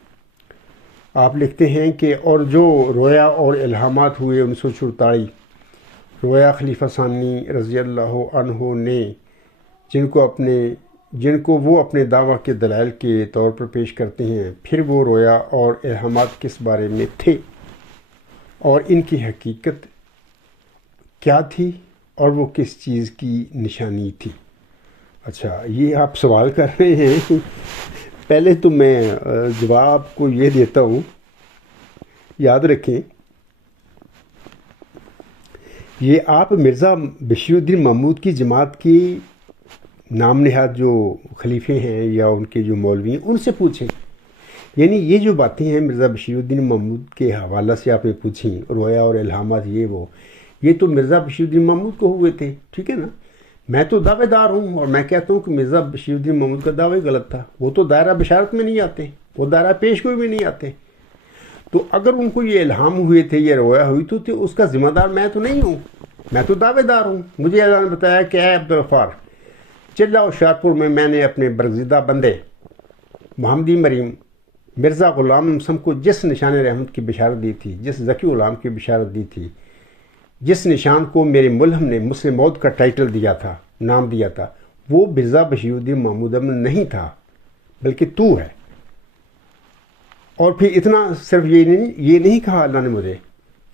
آپ لکھتے ہیں کہ اور جو رویا اور الہامات ہوئے 1944 رویا خلیفہ ثانی رضی اللہ عنہ نے جن کو وہ اپنے دعویٰ کے دلائل کے طور پر پیش کرتے ہیں، پھر وہ رویا اور الہامات کس بارے میں تھے اور ان کی حقیقت کیا تھی اور وہ کس چیز کی نشانی تھی۔ اچھا، یہ آپ سوال کر رہے ہیں، پہلے تو میں جواب کو یہ دیتا ہوں، یاد رکھیں یہ آپ مرزا بشیر الدین محمود کی جماعت کی نام نہاد جو خلیفے ہیں یا ان کے جو مولوی ہیں ان سے پوچھیں، یعنی یہ جو باتیں ہیں مرزا بشیر الدین محمود کے حوالہ سے آپ نے پوچھیں، رویا اور الہامات یہ تو مرزا بشیر الدین محمود کو ہوئے تھے، ٹھیک ہے نا۔ میں تو دعوے دار ہوں اور میں کہتا ہوں کہ مرزا بشیر الدین محمود کا دعوی غلط تھا، وہ تو دائرہ بشارت میں نہیں آتے، وہ دائرہ پیش گوئی میں نہیں آتے۔ تو اگر ان کو یہ الہام ہوئے تھے، یہ رویا ہوئی تو اس کا ذمہ دار میں تو نہیں ہوں، میں تو دعوے دار ہوں۔ مجھے اللہ نے بتایا کہ اے عبدالغفار، چلہ ہوشیارپور میں نے اپنے برگزیدہ بندے محمدی مریم مرزا غلام مسلم کو جس نشان رحمت کی بشارت دی تھی، جس ذکی غلام کی بشارت دی تھی، جس نشان کو میرے ملہم نے مسلم موعود کا ٹائٹل دیا تھا، نام دیا تھا، وہ مرزا بشیر الدین محمود احمد نہیں تھا، بلکہ تو ہے۔ اور پھر اتنا صرف یہ نہیں کہا اللہ نے مجھے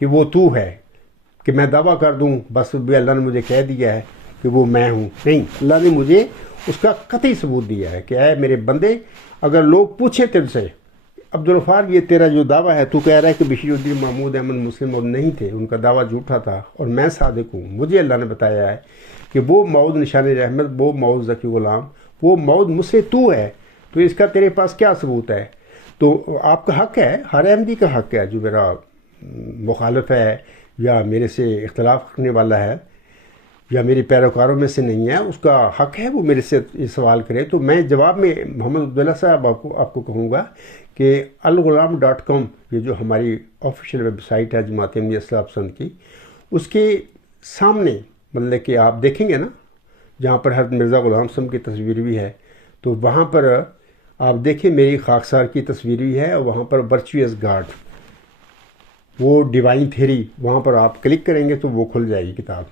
کہ وہ تو ہے، کہ میں دعویٰ کر دوں بس بھی اللہ نے مجھے کہہ دیا ہے کہ وہ میں ہوں، نہیں، اللہ نے مجھے اس کا قطعی ثبوت دیا ہے کہ اے میرے بندے، اگر لوگ پوچھیں تجھ سے عبدالغفار یہ تیرا جو دعویٰ ہے، تو کہہ رہا ہے کہ بشیر الدین محمود احمد مسلم اور نہیں تھے، ان کا دعویٰ جھوٹا تھا اور میں صادق ہوں، مجھے اللہ نے بتایا ہے کہ وہ موعود نشان رحمت، وہ موعود ذکی غلام، وہ موعود مجھ سے تو ہے، تو اس کا تیرے پاس کیا ثبوت ہے؟ تو آپ کا حق ہے، ہر احمدی کا حق ہے جو میرا مخالف ہے یا میرے سے اختلاف رکھنے والا ہے یا میرے پیروکاروں میں سے نہیں ہے، اس کا حق ہے وہ میرے سے یہ سوال کرے۔ تو میں جواب میں محمد عبداللہ صاحب آپ کو کہوں گا کہ الغلام.com، یہ جو ہماری آفیشیل ویب سائٹ ہے جماعت احمدیہ اصلاح پسند کی، اس کے سامنے مطلب کہ آپ دیکھیں گے نا، جہاں پر حضرت مرزا غلام مسلم کی تصویر بھی ہے، تو وہاں پر آپ دیکھیں میری خاکسار کی تصویر بھی ہے، اور وہاں پر ورچوئس گاڈ، وہ ڈیوائن تھیری، وہاں پر آپ کلک کریں گے تو وہ کھل جائے گی کتاب۔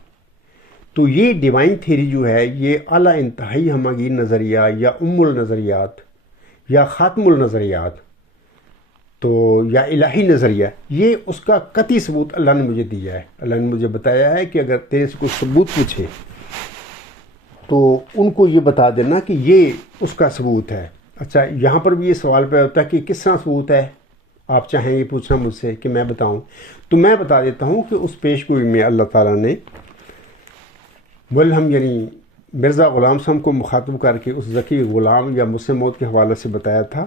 تو یہ ڈیوائن تھیری جو ہے، یہ اعلیٰ انتہائی ہمگیر نظریہ یا النظریات یا خاتم النظریات تو یا الہی نظریہ، یہ اس کا قطعی ثبوت اللہ نے مجھے دیا ہے۔ اللہ نے مجھے بتایا ہے کہ اگر تیرے سے کوئی ثبوت پوچھے تو ان کو یہ بتا دینا کہ یہ اس کا ثبوت ہے۔ اچھا، یہاں پر بھی یہ سوال پیدا ہوتا ہے کہ کس طرح ثبوت ہے، آپ چاہیں یہ پوچھنا مجھ سے کہ میں بتاؤں، تو میں بتا دیتا ہوں کہ اس پیش گوئی میں اللہ تعالیٰ نے ملہم یعنی مرزا غلام صاحب کو مخاطب کر کے اس ذکی غلام یا مسلم موعود کے حوالے سے بتایا تھا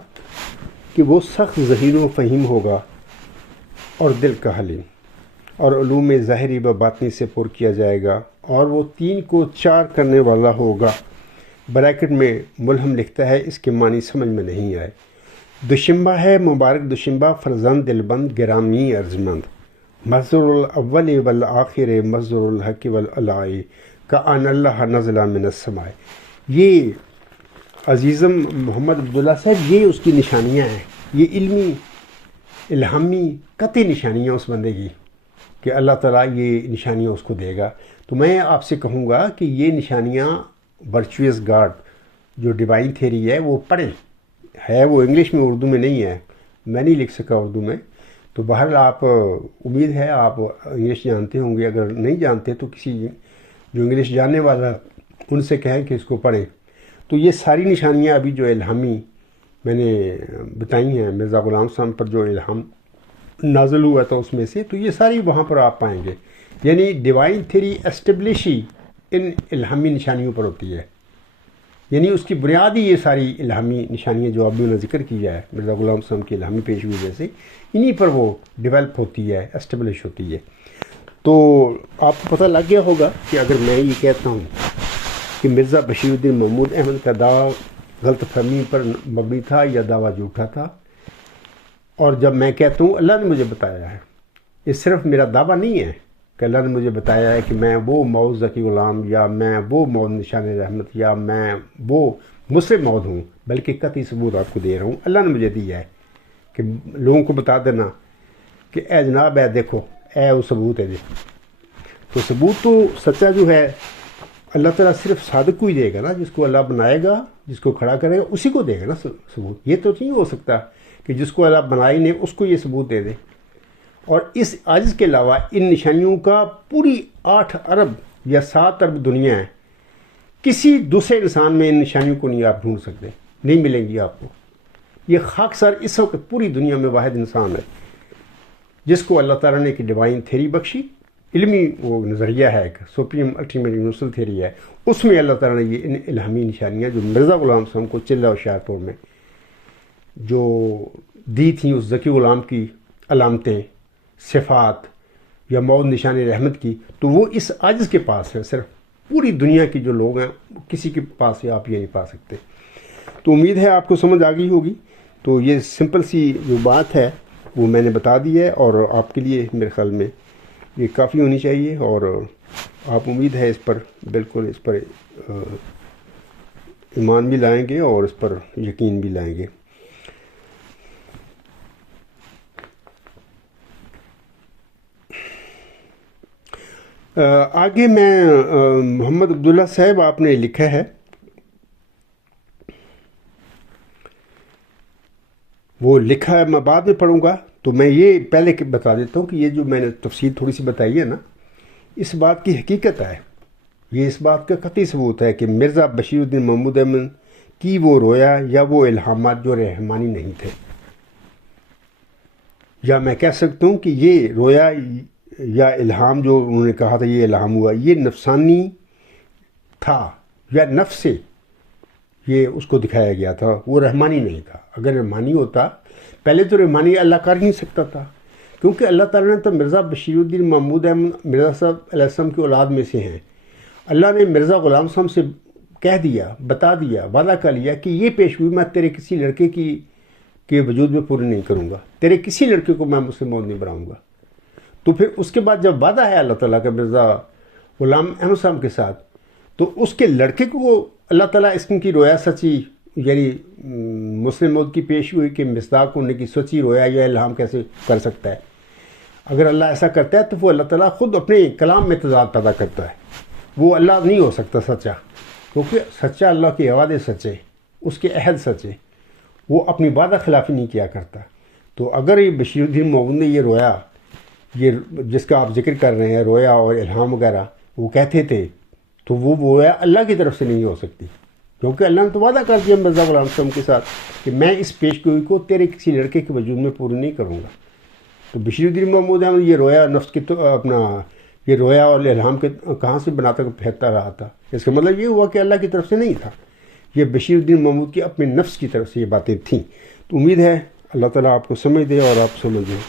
کہ وہ سخت ذہین و فہیم ہوگا اور دل کا حلیم، اور علوم ظاہری و باطنی سے پر کیا جائے گا، اور وہ 3 کو 4 کرنے والا ہوگا۔ بریکٹ میں ملہم لکھتا ہے، اس کے معنی سمجھ میں نہیں آئے۔ دوشنبہ ہے مبارک دوشنبہ، فرزند دلبند گرامی ارجمند، مظہر الاول والآخر مظہر الحق والعلائی کأن اللہ نزل من السماء۔ یہ عزیزم محمد عبداللہ صاحب، یہ اس کی نشانیاں ہیں، یہ علمی الہامی قطعی نشانیاں اس بندے کی کہ اللہ تعالیٰ یہ نشانیاں اس کو دے گا۔ تو میں آپ سے کہوں گا کہ یہ نشانیاں ورچوئس گاڈ جو ڈیوائن تھیری ہے وہ پڑھیں، ہے وہ انگلش میں، اردو میں نہیں ہے، میں نہیں لکھ سکا اردو میں، تو بہرحال آپ امید ہے آپ انگلش جانتے ہوں گے، اگر نہیں جانتے تو کسی جو انگلش جاننے والا ان سے کہیں کہ اس کو پڑھیں۔ تو یہ ساری نشانیاں ابھی جو الہامی میں نے بتائی ہیں، مرزا غلام صاحب پر جو الہام نازل ہوا تھا اس میں سے، تو یہ ساری وہاں پر آپ پائیں گے۔ یعنی ڈیوائن تھیری اسٹیبلش ہی ان الہامی نشانیوں پر ہوتی ہے، یعنی اس کی بنیاد ہی یہ ساری الہامی نشانیاں جو ابھی انہوں نے ذکر کیا ہے مرزا غلام صاحب کی الہامی پیش ہوئی جیسے، انہی پر وہ ڈیولپ ہوتی ہے، اسٹیبلش ہوتی ہے۔ تو آپ کو پتہ لگ گیا ہوگا کہ اگر میں یہ کہتا ہوں کہ مرزا بشیر الدین محمود احمد کا دعویٰ غلط فہمی پر مبنی تھا یا دعویٰ جھوٹا تھا، اور جب میں کہتا ہوں اللہ نے مجھے بتایا ہے، یہ صرف میرا دعویٰ نہیں ہے کہ اللہ نے مجھے بتایا ہے کہ میں وہ موعود ذکی غلام یا میں وہ موعود نشان رحمت یا میں وہ مسلم موعود ہوں، بلکہ قطعی ثبوت آپ کو دے رہا ہوں، اللہ نے مجھے دیا ہے کہ لوگوں کو بتا دینا کہ اے جناب، اے دیکھو، اے وہ ثبوت ہے جی۔ تو ثبوت تو سچا جو ہے اللہ تعالیٰ صرف صادق کو ہی دے گا نا، جس کو اللہ بنائے گا، جس کو کھڑا کرے گا اسی کو دے گا نا ثبوت۔ یہ تو نہیں ہو سکتا کہ جس کو اللہ بنائی نے اس کو یہ ثبوت دے دے۔ اور اس عاجز کے علاوہ ان نشانیوں کا پوری 8 ارب یا 7 ارب دنیا ہے، کسی دوسرے انسان میں ان نشانیوں کو نہیں آپ ڈھونڈ سکتے، نہیں ملیں گی آپ کو۔ یہ خاکسار اس وقت پوری دنیا میں واحد انسان ہے جس کو اللہ تعالیٰ نے ایک ڈیوائن تھیری بخشی، علمی وہ نظریہ ہے، ایک سپریم الٹیمیٹ یونیورسل تھیری ہے، اس میں اللہ تعالیٰ نے یہ ان الہامی نشانیاں جو مرزا غلام صاحب کو چلہ ہوشیارپور میں جو دی تھیں، اس ذکی غلام کی علامتیں، صفات یا موعود نشان رحمت کی، تو وہ اس عاجز کے پاس ہے، صرف پوری دنیا کی جو لوگ ہیں کسی کے پاس آپ یہ نہیں پا سکتے۔ تو امید ہے آپ کو سمجھ آ گئی ہوگی۔ تو یہ سمپل سی جو بات ہے وہ میں نے بتا دی ہے، اور آپ کے لیے میرے خیال میں یہ کافی ہونی چاہیے، اور آپ امید ہے اس پر بالکل اس پر ایمان بھی لائیں گے اور اس پر یقین بھی لائیں گے۔ آگے میں محمد عبداللہ صاحب آپ نے لکھا ہے، وہ لکھا ہے، میں بعد میں پڑھوں گا، تو میں یہ پہلے بتا دیتا ہوں کہ یہ جو میں نے تفصیل تھوڑی سی بتائی ہے نا، اس بات کی حقیقت ہے، یہ اس بات کا قطعی ثبوت ہے کہ مرزا بشیر الدین محمود احمد کی وہ رویا یا وہ الہامات جو رحمانی نہیں تھے، یا میں کہہ سکتا ہوں کہ یہ رویا یا الہام جو انہوں نے کہا تھا یہ الہام ہوا، یہ نفسانی تھا یا نفس سے یہ اس کو دکھایا گیا تھا، وہ رحمانی نہیں تھا۔ اگر رحمانی ہوتا، پہلے تو رحمانی اللہ کر ہی نہیں سکتا تھا، کیونکہ اللہ تعالیٰ نے تو مرزا بشیر الدین محمود احمد مرزا صاحب علیہ السلام کی اولاد میں سے ہیں۔ اللہ نے مرزا غلام صاحب سے کہہ دیا، بتا دیا، وعدہ کر لیا کہ یہ پیشگوئی میں تیرے کسی لڑکے کے وجود میں پوری نہیں کروں گا، تیرے کسی لڑکے کو میں مسلم موعود نہیں بناؤں گا۔ تو پھر اس کے بعد جب وعدہ ہے اللہ تعالیٰ کا مرزا غلام احمد صاحب کے ساتھ، تو اس کے لڑکے کو اللہ تعالیٰ اس کی رویا سچی، یعنی مسلم موعود کی پیش ہوئی کہ مصداق ہونے کی سچی رویا یا الہام کیسے کر سکتا ہے؟ اگر اللہ ایسا کرتا ہے تو وہ اللہ تعالیٰ خود اپنے کلام میں تضاد پیدا کرتا ہے، وہ اللہ نہیں ہو سکتا سچا، کیونکہ سچا اللہ کے وعدے سچے، اس کے عہد سچے، وہ اپنی وعدہ خلافی نہیں کیا کرتا۔ تو اگر یہ بشیر الدین محمود نے یہ رویا، یہ جس کا آپ ذکر کر رہے ہیں رویا اور الہام وغیرہ، وہ کہتے تھے، تو وہ رویا اللہ کی طرف سے نہیں ہو سکتی، کیونکہ اللہ نے تو وعدہ کر دیا مرزا غلام صاحب کے ساتھ کہ میں اس پیش گوئی کو تیرے کسی لڑکے کے وجود میں پوری نہیں کروں گا۔ تو بشیر الدین محمود احمد یہ رویا نفس کی تو اپنا یہ رویا اور الہام کے کہاں سے بناتا پھیرتا رہا تھا؟ اس کا مطلب یہ ہوا کہ اللہ کی طرف سے نہیں تھا، یہ بشیر الدین محمود کی اپنے نفس کی طرف سے یہ باتیں تھیں۔ تو امید ہے اللہ تعالیٰ آپ کو سمجھ دے اور آپ سمجھ دیں۔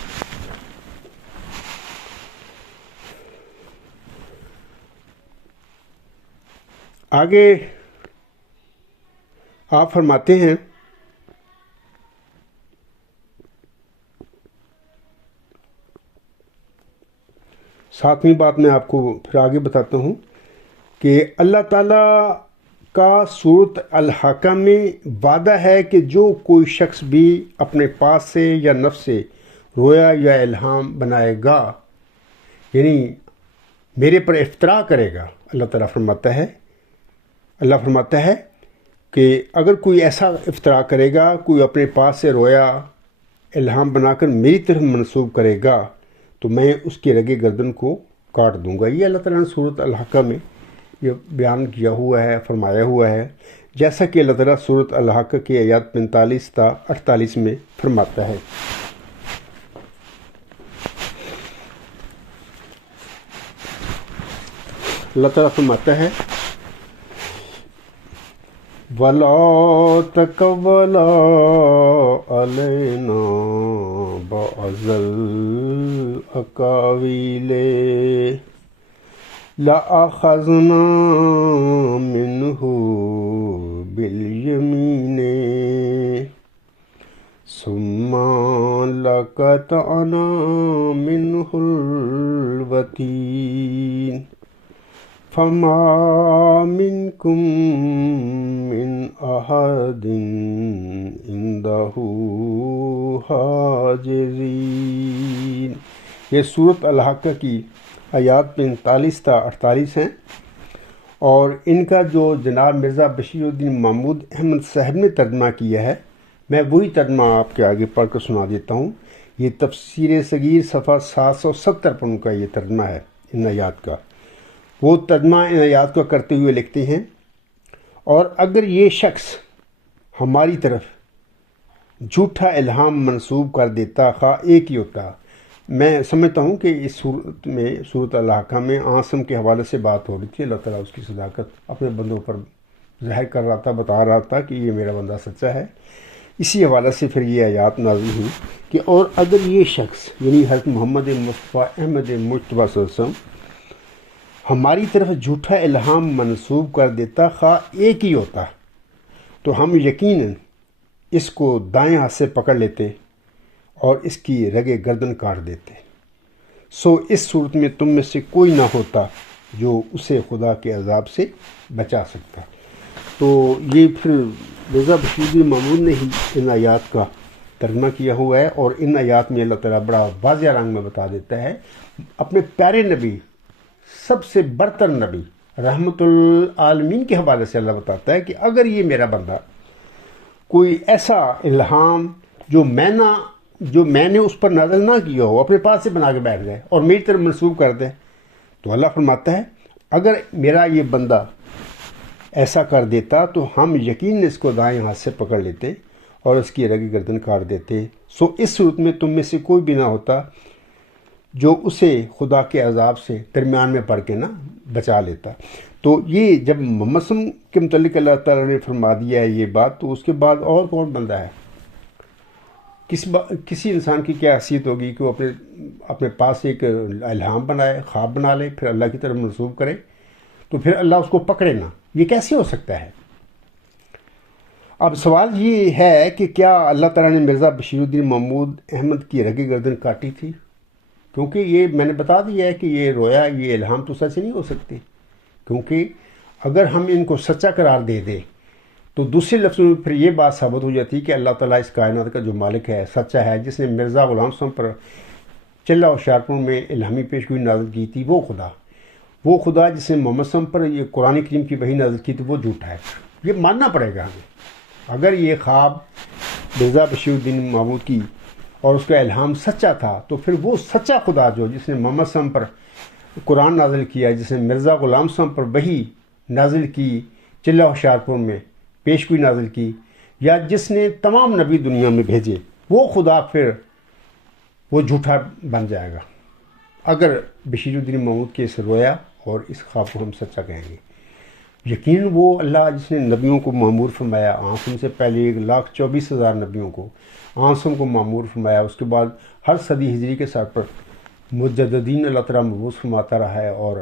آگے آپ فرماتے ہیں، ساتویں بات میں آپ کو پھر آگے بتاتا ہوں کہ اللہ تعالیٰ کا سورۃ الحاقہ میں وعدہ ہے کہ جو کوئی شخص بھی اپنے پاس سے یا نفس سے رویا یا الہام بنائے گا، یعنی میرے پر افترا کرے گا، اللہ تعالیٰ فرماتا ہے کہ اگر کوئی ایسا افترا کرے گا، کوئی اپنے پاس سے رویا الہام بنا کر میری طرف منسوب کرے گا، تو میں اس کے رگے گردن کو کاٹ دوں گا۔ یہ اللہ تعالیٰ نے سورۃ الحاقہ میں یہ بیان کیا ہوا ہے، فرمایا ہوا ہے، جیسا کہ اللہ تعالیٰ سورۃ الحاقہ کی آیات 45 تا 48 میں فرماتا ہے۔ اللہ تعالیٰ فرماتا ہے، وَلَا تَقَوَّلَا عَلَيْنَا بَعْضَ الْأَقَاوِيلِ لَأَخَذْنَا مِنْهُ بِالْيَمِينِ ثُمَّ لَقَطَعْنَا مِنْهُ الْوَتِينَ فَمَا مِنْكُمْ مِنْ أَحَدٍ عِنْدَهُ حَاجِزِينَ۔ یہ سورۃ الحاقہ کی آیات 45 تا 48 ہیں، اور ان کا جو جناب مرزا بشیر الدین محمود احمد صاحب نے ترجمہ کیا ہے، میں وہی ترجمہ آپ کے آگے پڑھ کر سنا دیتا ہوں۔ یہ تفسیر صغیر صفحہ 770 پر ان کا یہ ترجمہ ہے ان آیات کا۔ وہ ترجمہ ان آیات کو کرتے ہوئے لکھتے ہیں، اور اگر یہ شخص ہماری طرف جھوٹا الہام منسوب کر دیتا، خواہ ایک ہی ہوتا۔ میں سمجھتا ہوں کہ اس صورت میں سورۃ الحاقہ میں عاصم کے حوالے سے بات ہو رہی تھی، اللہ تعالیٰ اس کی صداقت اپنے بندوں پر ظاہر کر رہا تھا، بتا رہا تھا کہ یہ میرا بندہ سچا ہے۔ اسی حوالے سے پھر یہ آیات نازل ہوئی کہ اور اگر یہ شخص یعنی حضرت محمد مصطفیٰ احمد مجتبیٰ صلی اللہ علیہ وسلم ہماری طرف جھوٹا الہام منسوب کر دیتا، خواہ ایک ہی ہوتا، تو ہم یقیناً اس کو دائیں ہاتھ سے پکڑ لیتے اور اس کی رگے گردن کاٹ دیتے، سو اس صورت میں تم میں سے کوئی نہ ہوتا جو اسے خدا کے عذاب سے بچا سکتا۔ تو یہ پھر مرزا بشیر الدین محمود نے ہی ان آیات کا ترجمہ کیا ہوا ہے، اور ان آیات میں اللہ تعالیٰ بڑا واضح رنگ میں بتا دیتا ہے اپنے پیارے نبی، سب سے برتر نبی رحمت العالمین کے حوالے سے اللہ بتاتا ہے کہ اگر یہ میرا بندہ کوئی ایسا الہام جو میں نے اس پر نازل نہ کیا ہو اپنے پاس سے بنا کے بیٹھ جائے اور میری طرف منسوب کر دے، تو اللہ فرماتا ہے اگر میرا یہ بندہ ایسا کر دیتا تو ہم یقیناً اس کو دائیں ہاتھ سے پکڑ لیتے اور اس کی رگی گردن کاٹ دیتے، سو اس صورت میں تم میں سے کوئی بھی نہ ہوتا جو اسے خدا کے عذاب سے درمیان میں پڑ کے نہ بچا لیتا۔ تو یہ جب محمد صلی اللہ علیہ وسلم کے متعلق اللہ تعالیٰ نے فرما دیا ہے یہ بات، تو اس کے بعد اور کون بندہ ہے؟ کسی انسان کی کیا حیثیت ہوگی کہ وہ اپنے پاس ایک الہام بنائے، خواب بنا لے، پھر اللہ کی طرف منسوب کرے، تو پھر اللہ اس کو پکڑے نہ؟ یہ کیسے ہو سکتا ہے؟ اب سوال یہ ہے کہ کیا اللہ تعالیٰ نے مرزا بشیر الدین محمود احمد کی رگی گردن کاٹی تھی؟ کیونکہ یہ میں نے بتا دیا ہے کہ یہ رویا، یہ الہام تو سچ نہیں ہو سکتے، کیونکہ اگر ہم ان کو سچا قرار دے دیں تو دوسرے لفظوں میں پھر یہ بات ثابت ہو جاتی ہے کہ اللہ تعالیٰ اس کائنات کا جو مالک ہے، سچا ہے، جس نے مرزا غلام صاحب پر چلہ ہوشیارپور میں الہامی پیشگوئی نازل کی تھی، وہ خدا جس نے محمد صلی اللہ علیہ وسلم پر یہ قرآن کریم کی وحی نازل کی تھی، وہ جھوٹا ہے۔ یہ ماننا پڑے گا ہمیں۔ اگر یہ خواب مرزا بشیر الدین محمود کی اور اس کا الہام سچا تھا، تو پھر وہ سچا خدا جو جس نے محمد صلی اللہ علیہ وسلم پر قرآن نازل کیا، جس نے مرزا غلام صاحب پر وحی نازل کی، چلہ ہوشیارپور میں پیشگوئی نازل کی، یا جس نے تمام نبی دنیا میں بھیجے، وہ خدا پھر وہ جھوٹا بن جائے گا اگر بشیر الدین محمود کے اس رویا اور اس خواب کو ہم سچا کہیں گے۔ یقیناً وہ اللہ جس نے نبیوں کو معمور فرمایا، آنسوں سے پہلے 1,24,000 نبیوں کو آنسوں کو معمور فرمایا، اس کے بعد ہر صدی ہجری کے سر پر مجددین اللہ تعالیٰ مبعوث فرماتا رہا ہے، اور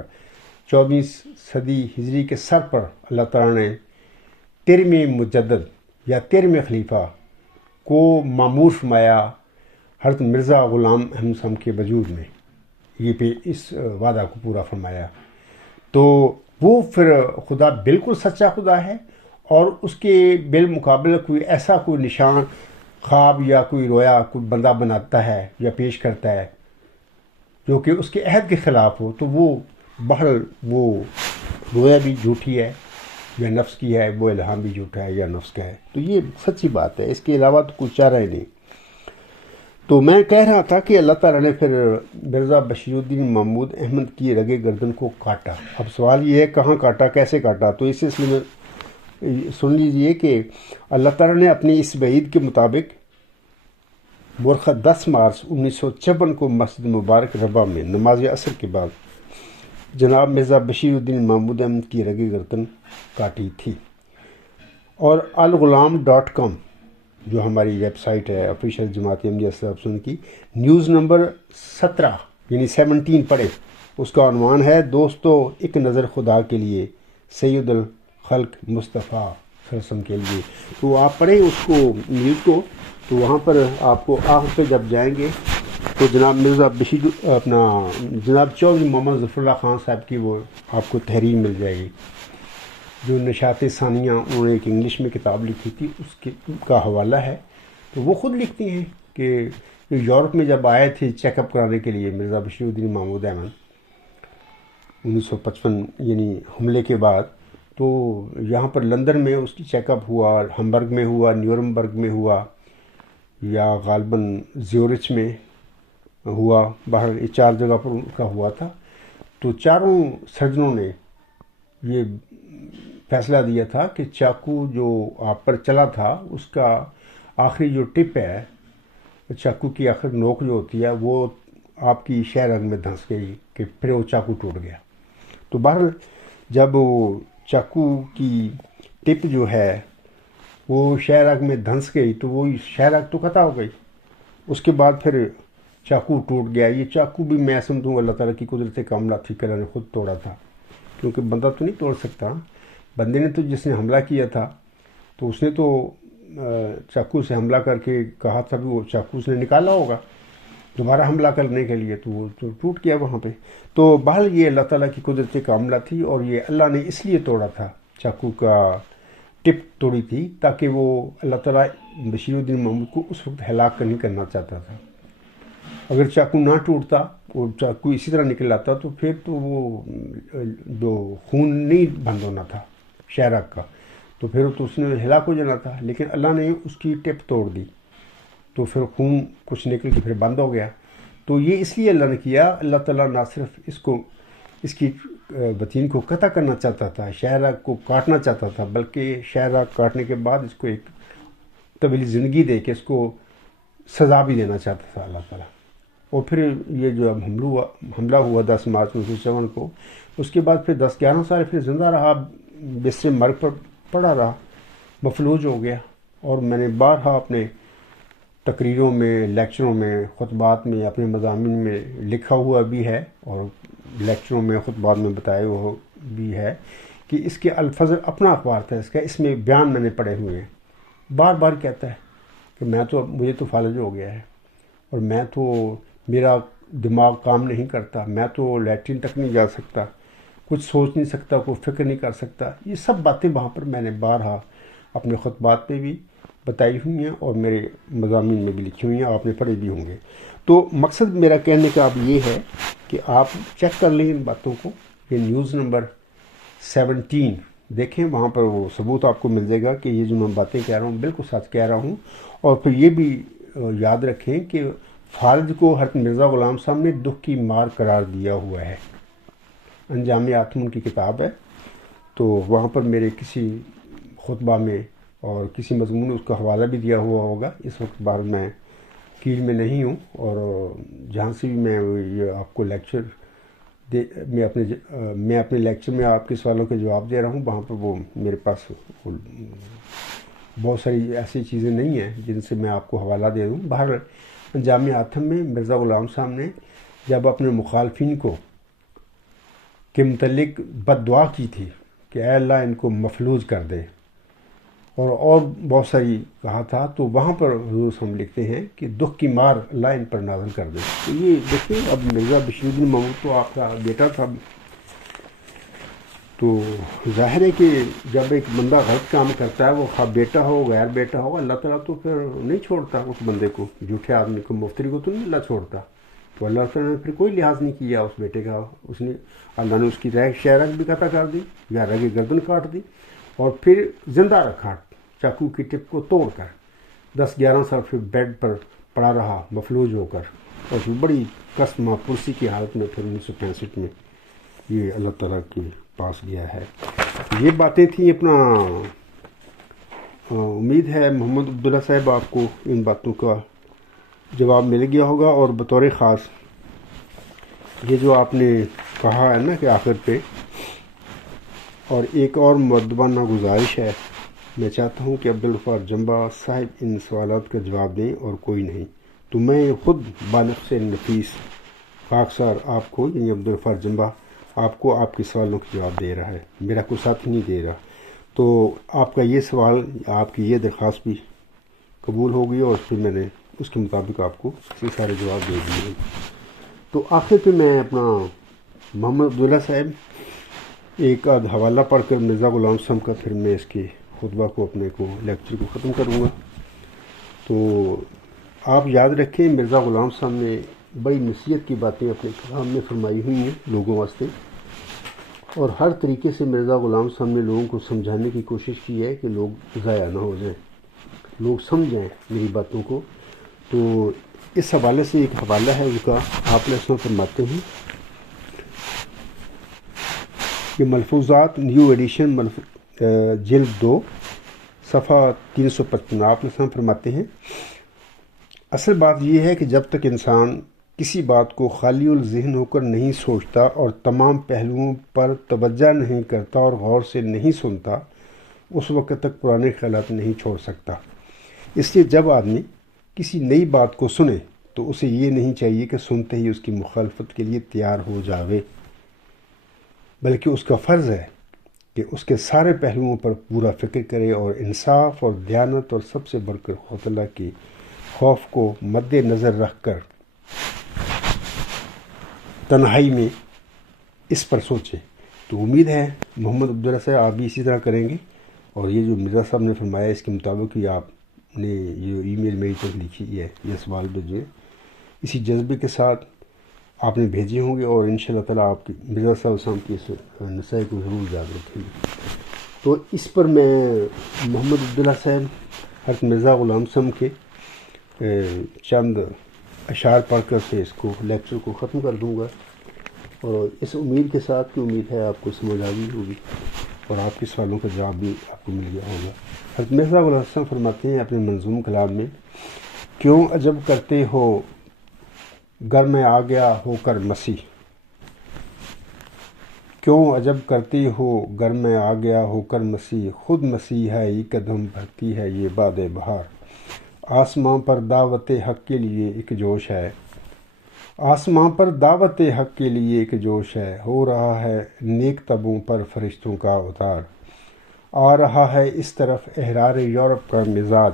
24 صدی ہجری کے سر پر اللہ تعالیٰ نے 13ویں مجدد یا 13ویں خلیفہ کو معمور فرمایا حضرت مرزا غلام احمد صاحب کے وجود میں، یہ پہ اس وعدہ کو پورا فرمایا۔ تو وہ پھر خدا بالکل سچا خدا ہے، اور اس کے بالمقابل کوئی ایسا کوئی نشان، خواب یا کوئی رویا کوئی بندہ بناتا ہے یا پیش کرتا ہے جو کہ اس کے عہد کے خلاف ہو، تو وہ بہرحال وہ رویا بھی جھوٹی ہے یا نفس کی ہے، وہ الہام بھی جھوٹا ہے یا نفس کا ہے۔ تو یہ سچی بات ہے، اس کے علاوہ تو کچھ چارہ ہی نہیں۔ تو میں کہہ رہا تھا کہ اللہ تعالیٰ نے پھر مرزا بشیر الدین محمود احمد کی رگے گردن کو کاٹا۔ اب سوال یہ ہے کہاں کاٹا، کیسے کاٹا؟ تو اس سلسلے میں سن لیجئے کہ اللہ تعالیٰ نے اپنی اس وعید کے مطابق برخہ 10 مارچ 1956 کو مسجد مبارک ربا میں نماز عصر کے بعد جناب مرزا بشیر الدین محمود احمد کی رگے گردن کاٹی تھی، اور الغلام.com جو ہماری ویب سائٹ ہے آفیشیل جماعت احمدیہ صاحب کی، نیوز نمبر 17 یعنی 17 پڑھے، اس کا عنوان ہے دوستو ایک نظر خدا کے لیے، سید الخلق مصطفیٰ صلی اللہ علیہ وسلم کے لیے۔ تو آپ پڑھیں اس کو، نیوز کو، تو وہاں پر آپ کو آخر پہ جب جائیں گے تو جناب مرزا بشیر جناب چودھری محمد ظفر اللہ خان صاحب کی وہ آپ کو تحریر مل جائے گی، جو نشاط ثانیہ، انہوں نے ایک انگلش میں کتاب لکھی تھی، اس کا حوالہ ہے۔ تو وہ خود لکھتی ہیں کہ یورپ میں جب آئے تھے چیک اپ کرانے کے لیے مرزا بشیر الدین محمود احمد 1955 یعنی حملے کے بعد، تو یہاں پر لندن میں اس کی چیک اپ ہوا، ہمبرگ میں ہوا، نیورمبرگ میں ہوا، یا غالباً زیورچ میں ہوا، باہر یہ 4 جگہ پر ان کا ہوا تھا۔ تو چاروں سرجنوں نے یہ فیصلہ دیا تھا کہ چاقو جو آپ پر چلا تھا اس کا آخری جو ٹپ ہے، چاقو کی آخر نوک جو ہوتی ہے، وہ آپ کی شہ رگ میں دھنس گئی کہ پھر وہ چاقو ٹوٹ گیا۔ تو بہرحال جب وہ چاقو کی ٹپ جو ہے وہ شہ رگ میں دھنس گئی تو وہ شہ رگ تو قطع ہو گئی، اس کے بعد پھر چاقو ٹوٹ گیا۔ یہ چاقو بھی میں سمجھوں اللہ تعالیٰ کی قدرت کاملہ تھی کہ اللہ نے خود توڑا تھا، کیونکہ بندہ تو نہیں توڑ سکتا۔ بندے نے تو جس نے حملہ کیا تھا تو اس نے تو چاقو سے حملہ کر کے کہا تھا کہ وہ چاقو اس نے نکالا ہوگا دوبارہ حملہ کرنے کے لیے، تو وہ تو ٹوٹ گیا وہاں پہ. تو بہرحال یہ اللہ تعالیٰ کی قدرت کا معاملہ تھی، اور یہ اللہ نے اس لیے توڑا تھا، چاقو کا ٹپ توڑی تھی تاکہ وہ اللہ تعالیٰ بشیر الدین محمود کو اس وقت ہلاک نہیں کرنا چاہتا تھا. اگر چاقو نہ ٹوٹتا اور چاقو اسی طرح نکل آتا تو پھر تو وہ جو خون نہیں بند ہونا تھا شہرک کا، تو پھر تو اس نے ہلاک ہو جانا تھا. لیکن اللہ نے اس کی ٹپ توڑ دی تو پھر خون کچھ نکل کے پھر بند ہو گیا. تو یہ اس لیے اللہ نے کیا، اللہ تعالیٰ نہ صرف اس کی بطین کو قطع کرنا چاہتا تھا، شہرک کو کاٹنا چاہتا تھا، بلکہ شہرک کاٹنے کے بعد اس کو ایک طویل زندگی دے کے اس کو سزا بھی دینا چاہتا تھا اللہ تعالیٰ. اور پھر یہ جو اب حملہ ہوا 10 مارچ 1954 کو، اس کے بعد پھر 10-11 سال پھر زندہ رہا، بستر مرگ پر پڑا رہا، مفلوج ہو گیا. اور میں نے بارہا اپنے تقریروں میں، لیکچروں میں، خطبات میں، اپنے مضامین میں لکھا ہوا بھی ہے، اور لیکچروں میں، خطبات میں بتایا ہوا بھی ہے کہ اس کے الفضل اپنا اخبار تھا اس کا، اس میں بیان میں نے پڑھے ہوئے ہیں. بار بار کہتا ہے کہ مجھے تو فالج ہو گیا ہے، اور میں تو میرا دماغ کام نہیں کرتا، میں تو لیٹرین تک نہیں جا سکتا، کچھ سوچ نہیں سکتا، کوئی فکر نہیں کر سکتا. یہ سب باتیں وہاں پر میں نے بارہا اپنے خطبات پہ بھی بتائی ہوئی ہیں اور میرے مضامین میں بھی لکھی ہوئی ہیں، آپ نے پڑھے بھی ہوں گے. تو مقصد میرا کہنے کا اب یہ ہے کہ آپ چیک کر لیں ان باتوں کو. یہ نیوز نمبر 17 دیکھیں، وہاں پر وہ ثبوت آپ کو مل جائے گا کہ یہ جو میں باتیں کہہ رہا ہوں بالکل سچ کہہ رہا ہوں. اور پھر یہ بھی یاد رکھیں کہ فارج کو حضرت مرزا غلام صاحب نے دکھ کی مار قرار دیا ہوا ہے. انجام آتم کی کتاب ہے، تو وہاں پر میرے کسی خطبہ میں اور کسی مضمون اس کا حوالہ بھی دیا ہوا ہوگا. اس وقت بار میں کیل میں نہیں ہوں، اور جہاں سے بھی میں یہ آپ کو لیکچر میں اپنے لیکچر میں آپ کے سوالوں کے جواب دے رہا ہوں، وہاں پر وہ میرے پاس بہت ساری ایسی چیزیں نہیں ہیں جن سے میں آپ کو حوالہ دے دوں. بہرحال انجام آتم میں مرزا غلام صاحب نے جب اپنے مخالفین کے متعلق بد دعا کی تھی کہ اے اللہ ان کو مفلوج کر دے، اور بہت ساری کہا تھا، تو وہاں پر حضور ہم لکھتے ہیں کہ دکھ کی مار اللہ ان پر نازل کر دے. تو یہ دیکھیں، اب مرزا بشیر الدین محمود تو آپ کا بیٹا تھا، تو ظاہر ہے کہ جب ایک بندہ غلط کام کرتا ہے، وہ خواہ بیٹا ہو غیر بیٹا ہو، اللہ تعالیٰ تو پھر نہیں چھوڑتا اس بندے کو، جھوٹے آدمی کو، مفتری کو تو نہیں اللہ چھوڑتا. تو اللہ تعالیٰ نے پھر کوئی لحاظ نہیں کیا اس بیٹے کا. اللہ نے اس کی شہرک بھی قطع کر دی، یا رگ گردن کاٹ دی، اور پھر زندہ رکھا چاقو کی ٹپ کو توڑ کر. 10-11 سال پھر بیڈ پر پڑا رہا مفلوج ہو کر، اور پھر بڑی کسمہ پرسی کی حالت میں پھر 1965 میں یہ اللہ تعالیٰ کے پاس گیا ہے. یہ باتیں تھیں اپنا. امید ہے محمد عبداللہ صاحب آپ کو ان باتوں کا جواب مل گیا ہوگا. اور بطور خاص یہ جو آپ نے کہا ہے نا کہ آخر پہ، اور ایک اور مؤدبانہ گزارش ہے، میں چاہتا ہوں کہ عبدالغفار جمبہ صاحب ان سوالات کا جواب دیں اور کوئی نہیں. تو میں خود بانفس نفیس خاکسار آپ کو، یعنی عبدالغفار جمبہ آپ کو آپ کے سوالوں کا جواب دے رہا ہے، میرا کوئی ساتھی نہیں دے رہا. تو آپ کا یہ سوال، آپ کی یہ درخواست بھی قبول ہو گئی، اور پھر میں نے اس کے مطابق آپ کو یہ سارے جواب دے دیے. تو آخر پہ میں اپنا محمد عبداللہ صاحب ایک آدھ حوالہ پڑھ کر مرزا غلام صاحب کا، پھر میں اس کے خطبہ کو اپنے کو لیکچر کو ختم کروں گا. تو آپ یاد رکھیں، مرزا غلام صاحب نے بڑی نصیحت کی باتیں اپنے کلام میں فرمائی ہوئی ہیں لوگوں واسطے، اور ہر طریقے سے مرزا غلام صاحب نے لوگوں کو سمجھانے کی کوشش کی ہے کہ لوگ ضائع نہ ہو جائیں، لوگ سمجھیں میری باتوں کو. تو اس حوالے سے ایک حوالہ ہے ان کا، آپ نے فرماتے ہیں کہ ملفوظات نیو ایڈیشن جلد 2 صفحہ 355. آپ نے فرماتے ہیں اصل بات یہ ہے کہ جب تک انسان کسی بات کو خالی الذہن ہو کر نہیں سوچتا اور تمام پہلوؤں پر توجہ نہیں کرتا اور غور سے نہیں سنتا، اس وقت تک پرانے خیالات نہیں چھوڑ سکتا. اس لیے جب آدمی کسی نئی بات کو سنے تو اسے یہ نہیں چاہیے کہ سنتے ہی اس کی مخالفت کے لیے تیار ہو جاوے، بلکہ اس کا فرض ہے کہ اس کے سارے پہلوؤں پر پورا فکر کرے اور انصاف اور دیانت اور سب سے بڑھ کر خدا تعالیٰ کے خوف کو مد نظر رکھ کر تنہائی میں اس پر سوچے۔ تو امید ہے محمد عبداللہ صاحب آپ بھی اسی طرح کریں گے، اور یہ جو مرزا صاحب نے فرمایا اس کے مطابق ہی آپ نے یہ ای میل میری طرف لکھی ہے، یہ سوال بھیجے، اسی جذبے کے ساتھ آپ نے بھیجے ہوں گے، اور انشاءاللہ تعالیٰ آپ کی مرزا صاحب کی اس نصیحت کو ضرور یاد رکھیں گے۔ تو اس پر میں محمد عبداللہ صاحب حضرت مرزا غلام صاحب کے چند اشعار پڑھ کر کے اس کو لیکچر کو ختم کر دوں گا، اور اس امید کے ساتھ کہ امید ہے آپ کو سمجھ آ گئی ہوگی اور آپ کے سوالوں کا جواب بھی آپ کو مل گیا ہوگا۔ حضرت مرزا غلام صاحب فرماتے ہیں اپنے منظوم کلام میں، کیوں عجب کرتے ہو گر میں آ گیا ہو کر مسیح، کیوں عجب کرتے ہو گر میں آ گیا ہو کر مسیح، خود مسیح ہے یہ قدم بھرتی ہے یہ باد بہار، آسماں پر دعوت حق کے لیے ایک جوش ہے، آسماں پر دعوت حق کے لیے ایک جوش ہے، ہو رہا ہے نیک تبوں پر فرشتوں کا اتار، آ رہا ہے اس طرف احرار یورپ کا مزاج،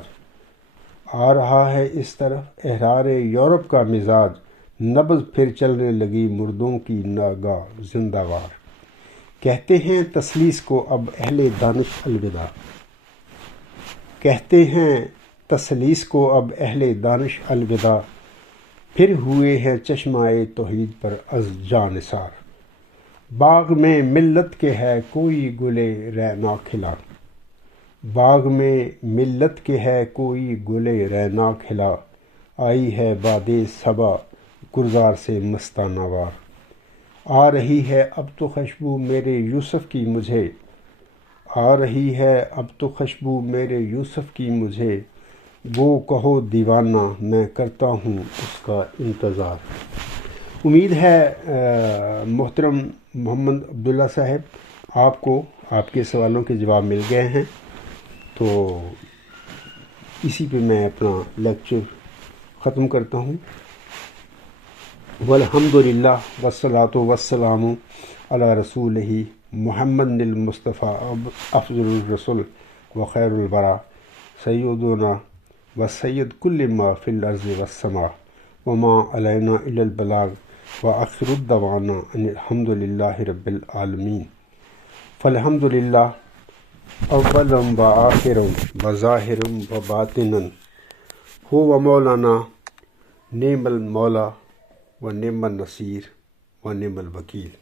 آ رہا ہے اس طرف احرار یورپ کا مزاج، نبض پھر چلنے لگی مردوں کی ناگاہ زندہ وار، کہتے ہیں تثلیث کو اب اہل دانش الوداع، کہتے ہیں تثلیث کو اب اہل دانش الوداع، پھر ہوئے ہیں چشمہ توحید پر از جاں نثار، باغ میں ملت کے ہے کوئی گلے رینا کھلا، باغ میں ملت کے ہے کوئی گلے رینا کھلا، آئی ہے باد صبا گلزار سے مستانہ وار، آ رہی ہے اب تو خوشبو میرے یوسف کی مجھے، آ رہی ہے اب تو خوشبو میرے یوسف کی مجھے، وہ کہو دیوانہ میں کرتا ہوں اس کا انتظار۔ امید ہے محترم محمد عبداللہ صاحب آپ کو آپ کے سوالوں کے جواب مل گئے ہیں، تو اسی پہ میں اپنا لیکچر ختم کرتا ہوں۔ والحمدللہ والصلاۃ والسلام علی رسولہ محمد المصطفیٰ افضل الرسل وخیر الورا سیدنا وسید کل ما فی الارض والسماء وما علینا الا البلاغ وآخر الدعوانا ان الحمد للہ رب العالمین۔ فالحمد للہ اولا وآخرا وظاہرا وباطنا هو مولانا نعم المولا و نعم النصیر و نعم الوکیل۔